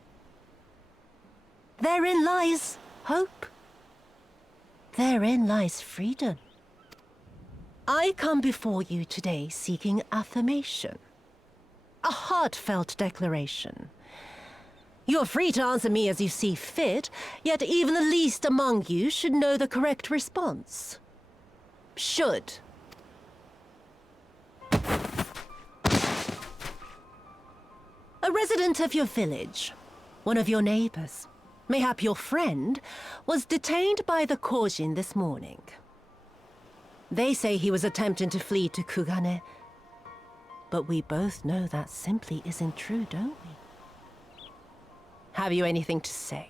Therein lies hope. Therein lies freedom. I come before you today seeking affirmation. A heartfelt declaration. You are free to answer me as you see fit, yet even the least among you should know the correct response. Should. A resident of your village, one of your neighbors, mayhap your friend, was detained by the Korjin this morning. They say he was attempting to flee to Kugane, but we both know that simply isn't true, don't we? Have you anything to say?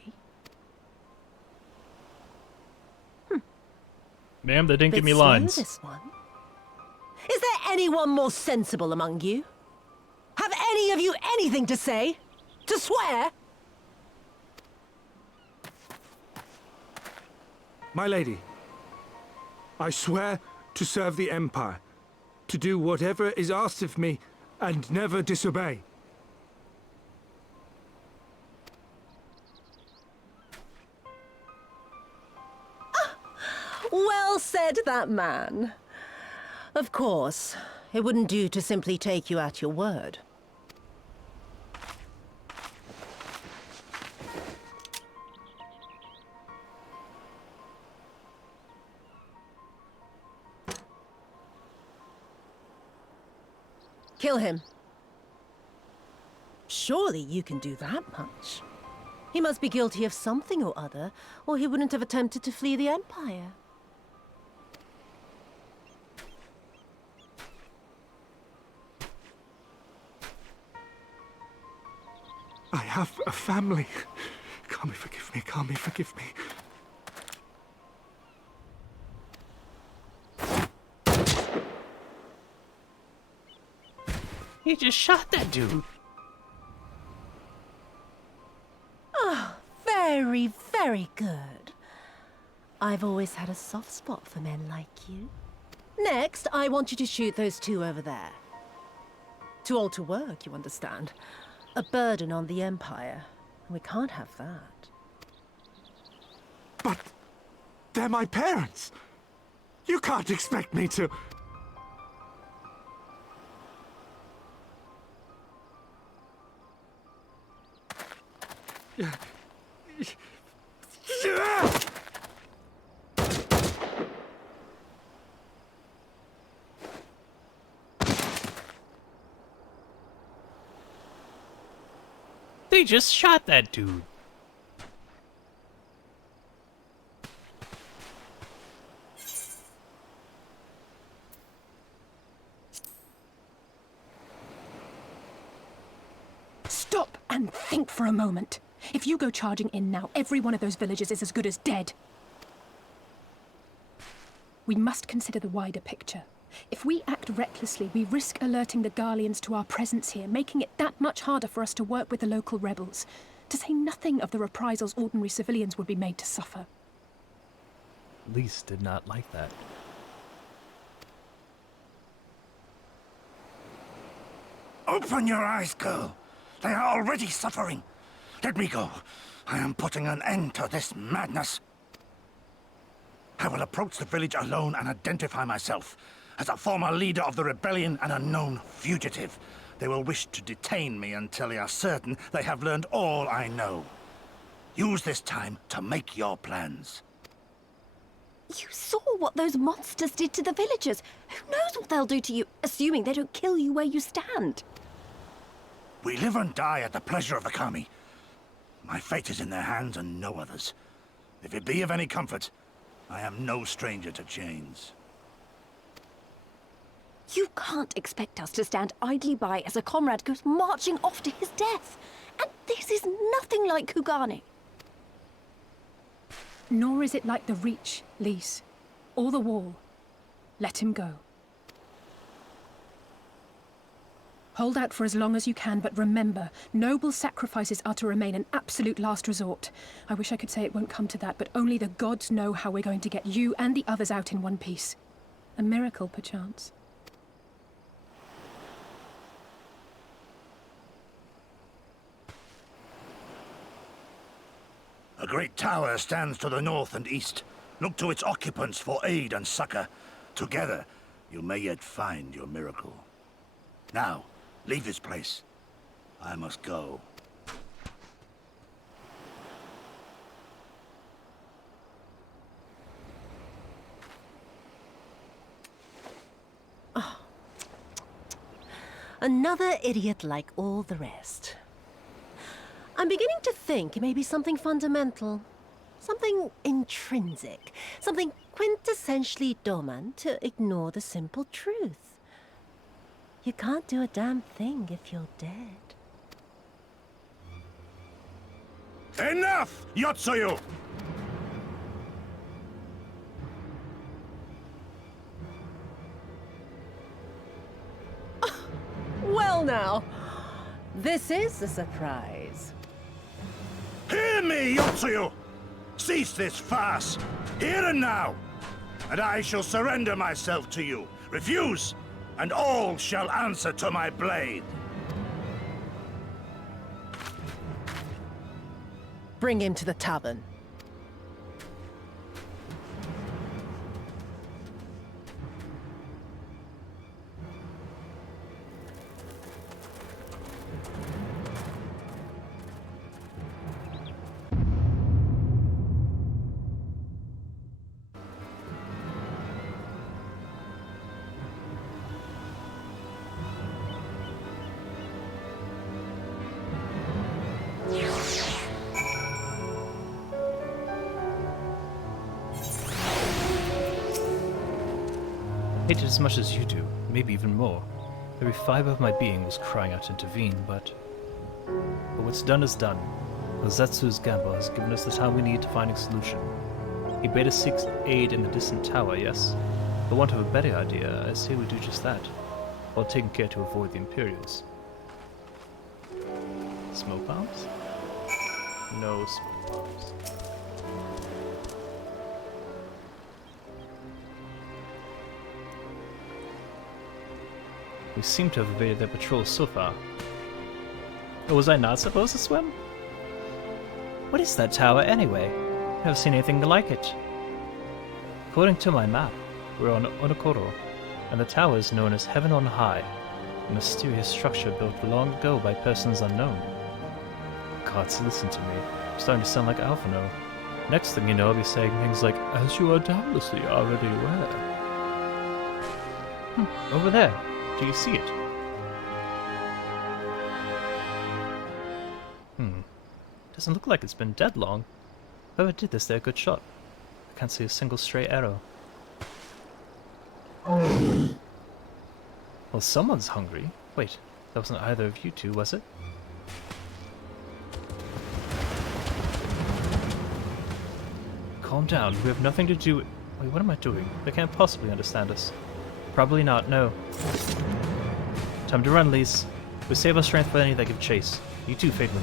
Ma'am, they didn't give me Bit slow, lines. this one. Is there anyone more sensible among you? Have any of you anything to say? To swear? My lady, I swear to serve the Empire, to do whatever is asked of me, and never disobey. Well said, that man. Of course, it wouldn't do to simply take you at your word. Kill him. Surely you can do that much. He must be guilty of something or other, or he wouldn't have attempted to flee the Empire. I have a family. Kami, forgive me. Kami, forgive me. He just shot that dude. Very, very good. I've always had a soft spot for men like you. Next, I want you to shoot those two over there. Too old to work, you understand. A burden on the Empire. We can't have that. But they're my parents. You can't expect me to... They just shot that dude. Stop and think for a moment. If you go charging in now, every one of those villagers is as good as dead. We must consider the wider picture. If we act recklessly, we risk alerting the Garleans to our presence here, making it that much harder for us to work with the local rebels. To say nothing of the reprisals ordinary civilians would be made to suffer. Lise did not like that. Open your eyes, girl. They are already suffering. Let me go. I am putting an end to this madness. I will approach the village alone and identify myself. As a former leader of the rebellion and a known fugitive, they will wish to detain me until they are certain they have learned all I know. Use this time to make your plans. You saw what those monsters did to the villagers. Who knows what they'll do to you, assuming they don't kill you where you stand? We live and die at the pleasure of the Kami. My fate is in their hands and no others. If it be of any comfort, I am no stranger to chains. You can't expect us to stand idly by as a comrade goes marching off to his death. And this is nothing like Kugani. Nor is it like the Reach, Lise, or the Wall. Let him go. Hold out for as long as you can, but remember, noble sacrifices are to remain an absolute last resort. I wish I could say it won't come to that, but only the gods know how we're going to get you and the others out in one piece. A miracle, perchance. A great tower stands to the north and east. Look to its occupants for aid and succor. Together, you may yet find your miracle. Now, leave this place. I must go. Oh. Another idiot like all the rest. I'm beginning to think it may be something fundamental. Something intrinsic. Something quintessentially Doman to ignore the simple truth. You can't do a damn thing if you're dead. Enough, Yotsuyu! Well now, this is a surprise. Hear me, Yotsuyu! Cease this farce, here and now, and I shall surrender myself to you. Refuse, and all shall answer to my blade. Bring him to the tavern. I hate it as much as you do, maybe even more. Every fiber of my being was crying out to intervene, but what's done is done. Ozetsu's gamble has given us the time we need to find a solution. He bade us seek aid in the distant tower, yes? For want of a better idea, I say we do just that, while taking care to avoid the Imperials. Smoke bombs? No smoke bombs. We seem to have evaded their patrol so far. Oh, was I not supposed to swim? What is that tower anyway? I've never seen anything like it. According to my map, we're on Onokoro, and the tower is known as Heaven on High, a mysterious structure built long ago by persons unknown. Gods, listen to me. I'm starting to sound like Alphino. Next thing you know, I'll be saying things like, as you are doubtlessly already aware. Over there. Do you see it? Doesn't look like it's been dead long. Whoever did this, they're a good shot. I can't see a single stray arrow. Well, someone's hungry. Wait, that wasn't either of you two, was it? Calm down, we have nothing to do with... Wait, what am I doing? They can't possibly understand us. Probably not, no. Time to run, Lise. We save our strength for any that give chase. You too, Fadelin.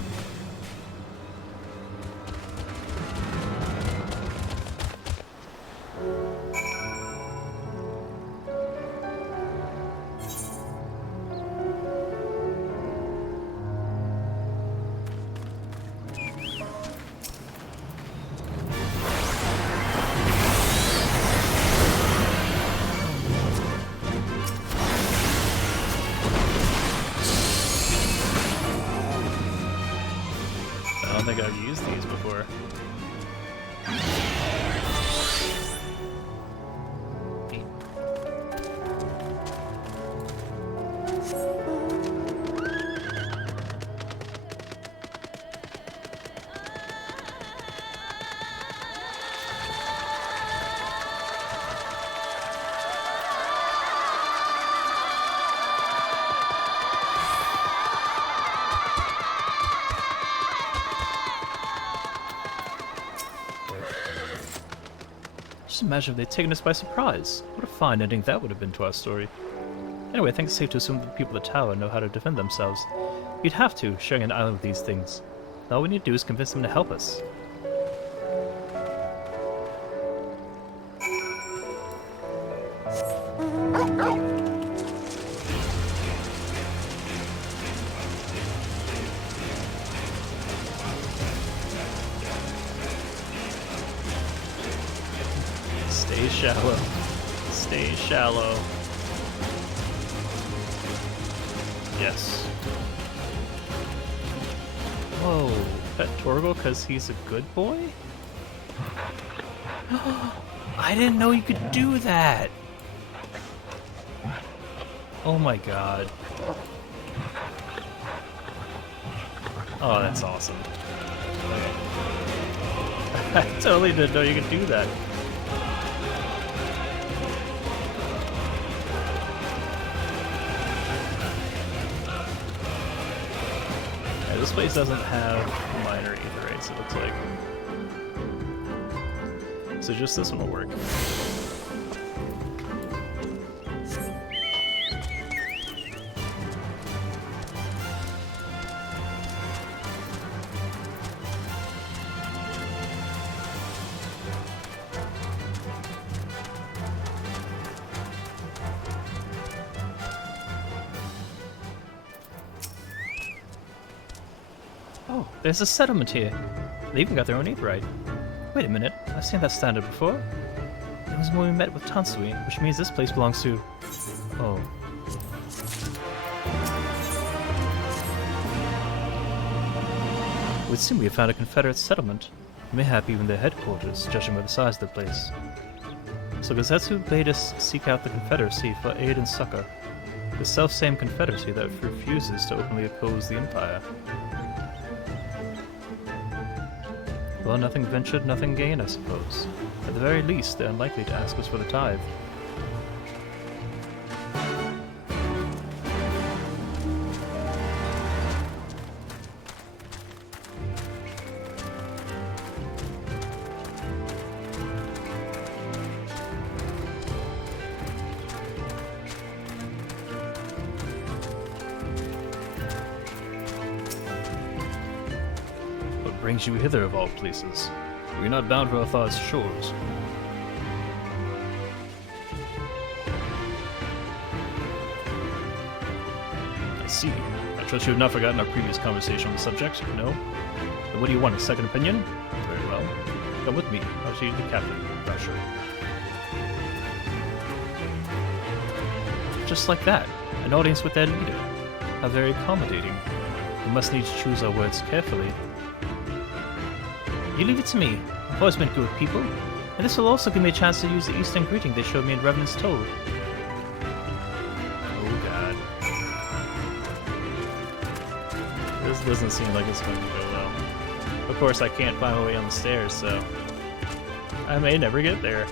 Just imagine if they'd taken us by surprise. What a fine ending that would have been to our story. Anyway, I think it's safe to assume that the people of the tower know how to defend themselves. You'd have to, sharing an island with these things. All we need to do is convince them to help us. Stay shallow. Stay shallow. Yes. Whoa. Pet Torgal because he's a good boy? I didn't know you could do that! Oh my god. Oh, that's awesome. I totally didn't know you could do that. Yeah, this place doesn't have minor aetherites, it looks like. So just this one will work. Oh, there's a settlement here. They even got their own aetherite. Wait a minute, I've seen that standard before. It was when we met with Tansui, which means this place belongs to... Oh. It would seem we have found a Confederate settlement. Mayhap even their headquarters, judging by the size of the place. So Gazetsu bade us seek out the Confederacy for aid and succor. The self-same Confederacy that refuses to openly oppose the Empire. Well, nothing ventured, nothing gained, I suppose. At the very least, they're unlikely to ask us for the tithe. Brings you hither of all places. We're not bound for Althar's shores. I see. I trust you have not forgotten our previous conversation on the subject, no? Then what do you want, a second opinion? Very well. Come with me. I'll show you the captain. Pressure. Just like that. An audience with their leader. How very accommodating. We must needs choose our words carefully. You leave it to me. I've always been good people, and this will also give me a chance to use the Eastern greeting they showed me in Revenant's Told. Oh god. This doesn't seem like it's going to go well. Of course, I can't find my way on the stairs, so I may never get there.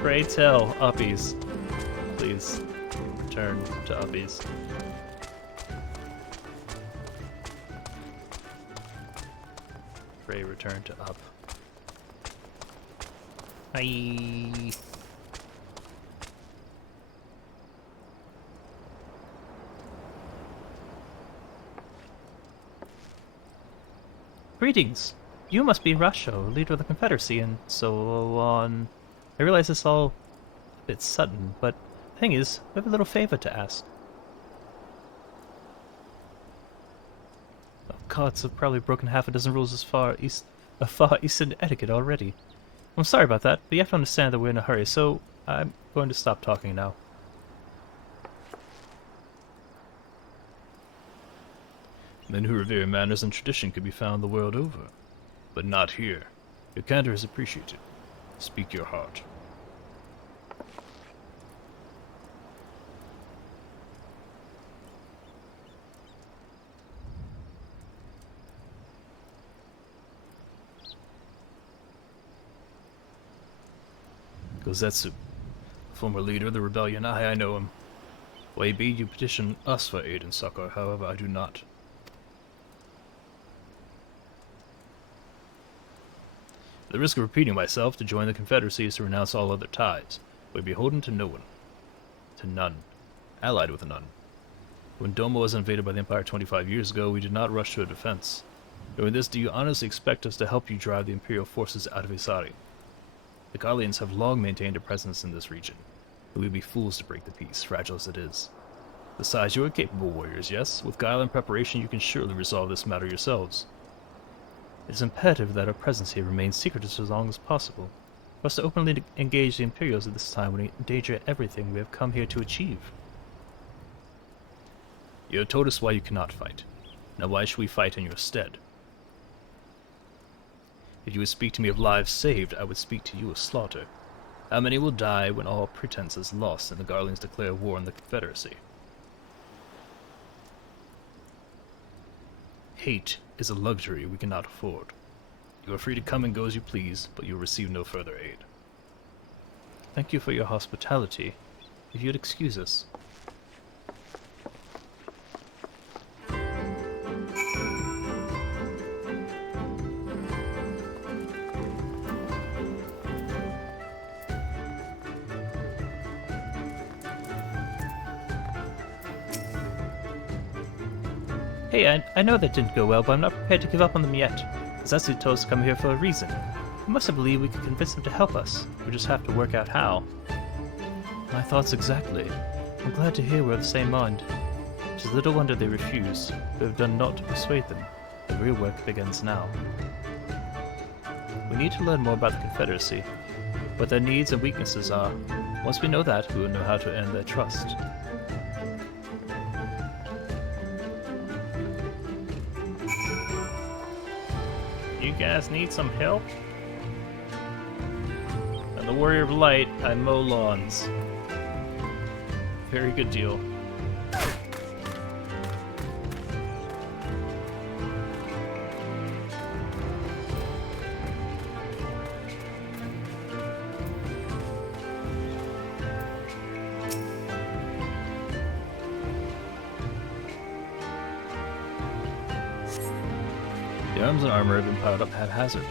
Pray tell, uppies. Please, turn to uppies. Pray return to up. Hi. Greetings. You must be Rasho, leader of the Confederacy, and so on. I realize it's all a bit sudden, but the thing is, we have a little favor to ask. Gods have probably broken half a dozen rules as far eastern etiquette already. I'm sorry about that, but you have to understand that we're in a hurry, so I'm going to stop talking now. Men who revere manners and tradition could be found the world over, but not here. Your candor is appreciated. Speak your heart. Gozetsu, former leader of the rebellion. I know him. Way be you petition us for aid and succor, however I do not. At the risk of repeating myself, to join the Confederacy is to renounce all other ties. We're beholden to no one. To none. Allied with none. When Doma was invaded by the Empire 25 years ago, we did not rush to a defense. Knowing this, do you honestly expect us to help you drive the Imperial forces out of Isari? The Garleans have long maintained a presence in this region. We would be fools to break the peace, fragile as it is. Besides, you are capable warriors, yes? With guile and preparation, you can surely resolve this matter yourselves. It is imperative that our presence here remains secret as long as possible, for us to openly engage the Imperials at this time would endanger everything we have come here to achieve. You have told us why you cannot fight. Now why should we fight in your stead? If you would speak to me of lives saved, I would speak to you of slaughter. How many will die when all pretense is lost and the Garleans declare war on the Confederacy? Hate is a luxury we cannot afford. You are free to come and go as you please, but you will receive no further aid. Thank you for your hospitality. If you'd excuse us. Hey, I know that didn't go well, but I'm not prepared to give up on them yet. Zetsu told us to come here for a reason. We must have believed we could convince them to help us. We just have to work out how. My thoughts exactly. I'm glad to hear we're of the same mind. It is little wonder they refuse. We have done naught to persuade them. The real work begins now. We need to learn more about the Confederacy, what their needs and weaknesses are. Once we know that, we will know how to earn their trust. You guys need some help? I'm the Warrior of Light, I mow lawns. Very good deal. The arms and armor have been piled up haphazardly.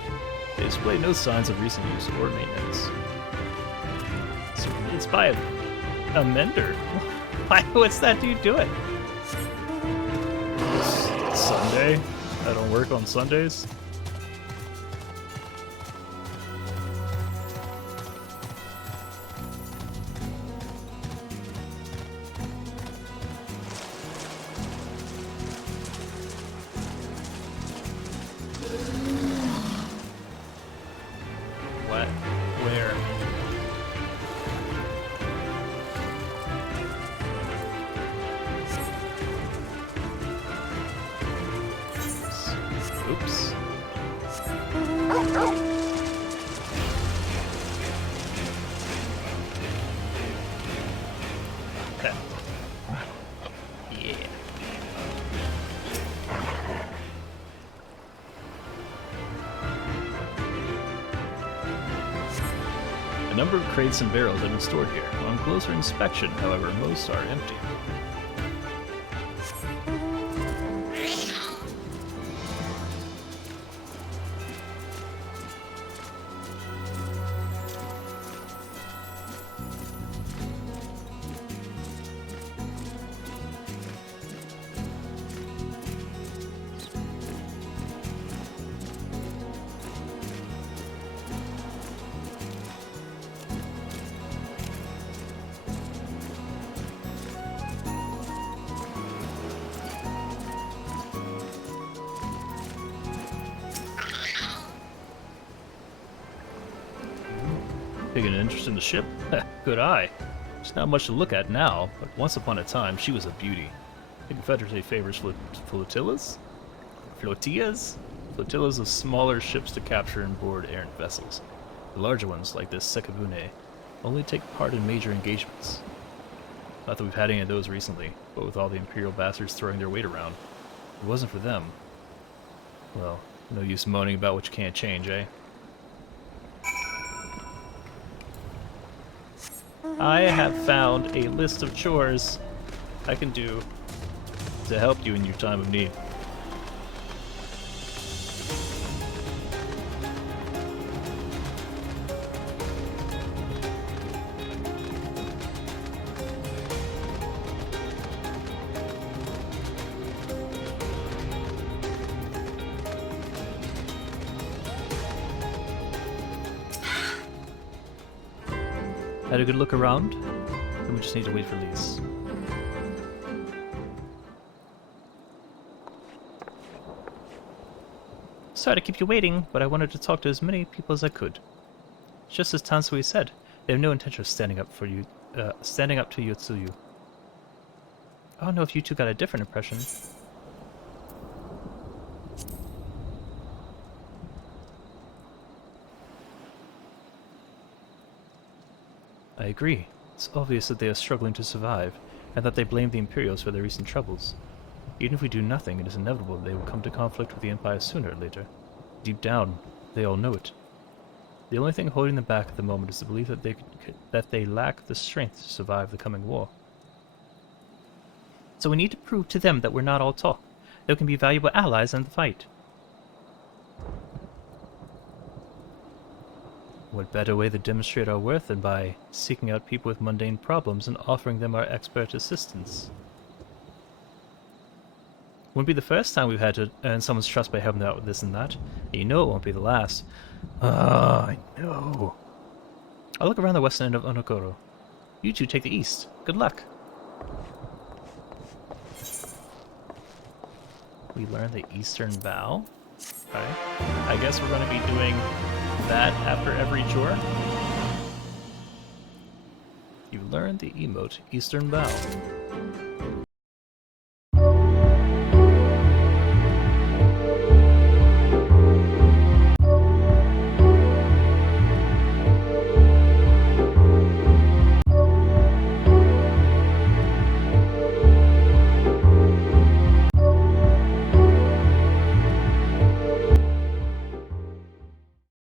They display no signs of recent use or maintenance. It's by a mender. What's that dude doing? It's Sunday? I don't work on Sundays? What? Where? Oops. Okay. Yeah. A number of crates and barrels have been stored here. On closer inspection, however, most are empty. Taking an interest in the ship? Good eye. There's not much to look at now, but once upon a time she was a beauty. The Confederacy favors flotillas? Flotillas? Flotillas of smaller ships to capture and board errant vessels. The larger ones, like this Sekibune, only take part in major engagements. Not that we've had any of those recently, but with all the Imperial bastards throwing their weight around, if it wasn't for them, well, no use moaning about what you can't change, eh? I have found a list of chores I can do to help you in your time of need. Had a good look around, and we just need to wait for Lise. Sorry to keep you waiting, but I wanted to talk to as many people as I could. Just as Tansui said, they have no intention of standing up to Yotsuyu. I don't know if you two got a different impression. I agree. It's obvious that they are struggling to survive, and that they blame the Imperials for their recent troubles. Even if we do nothing, it is inevitable that they will come to conflict with the Empire sooner or later. Deep down, they all know it. The only thing holding them back at the moment is the belief that they lack the strength to survive the coming war. So we need to prove to them that we're not all talk. They can be valuable allies in the fight. What better way to demonstrate our worth than by seeking out people with mundane problems and offering them our expert assistance? Wouldn't be the first time we've had to earn someone's trust by helping them out with this and that. And you know it won't be the last. I know. I'll look around the western end of Onokoro. You two take the east. Good luck. We learned the eastern bow. Okay. I guess we're going to be doing that after every chore. You learned the emote Eastern Bow.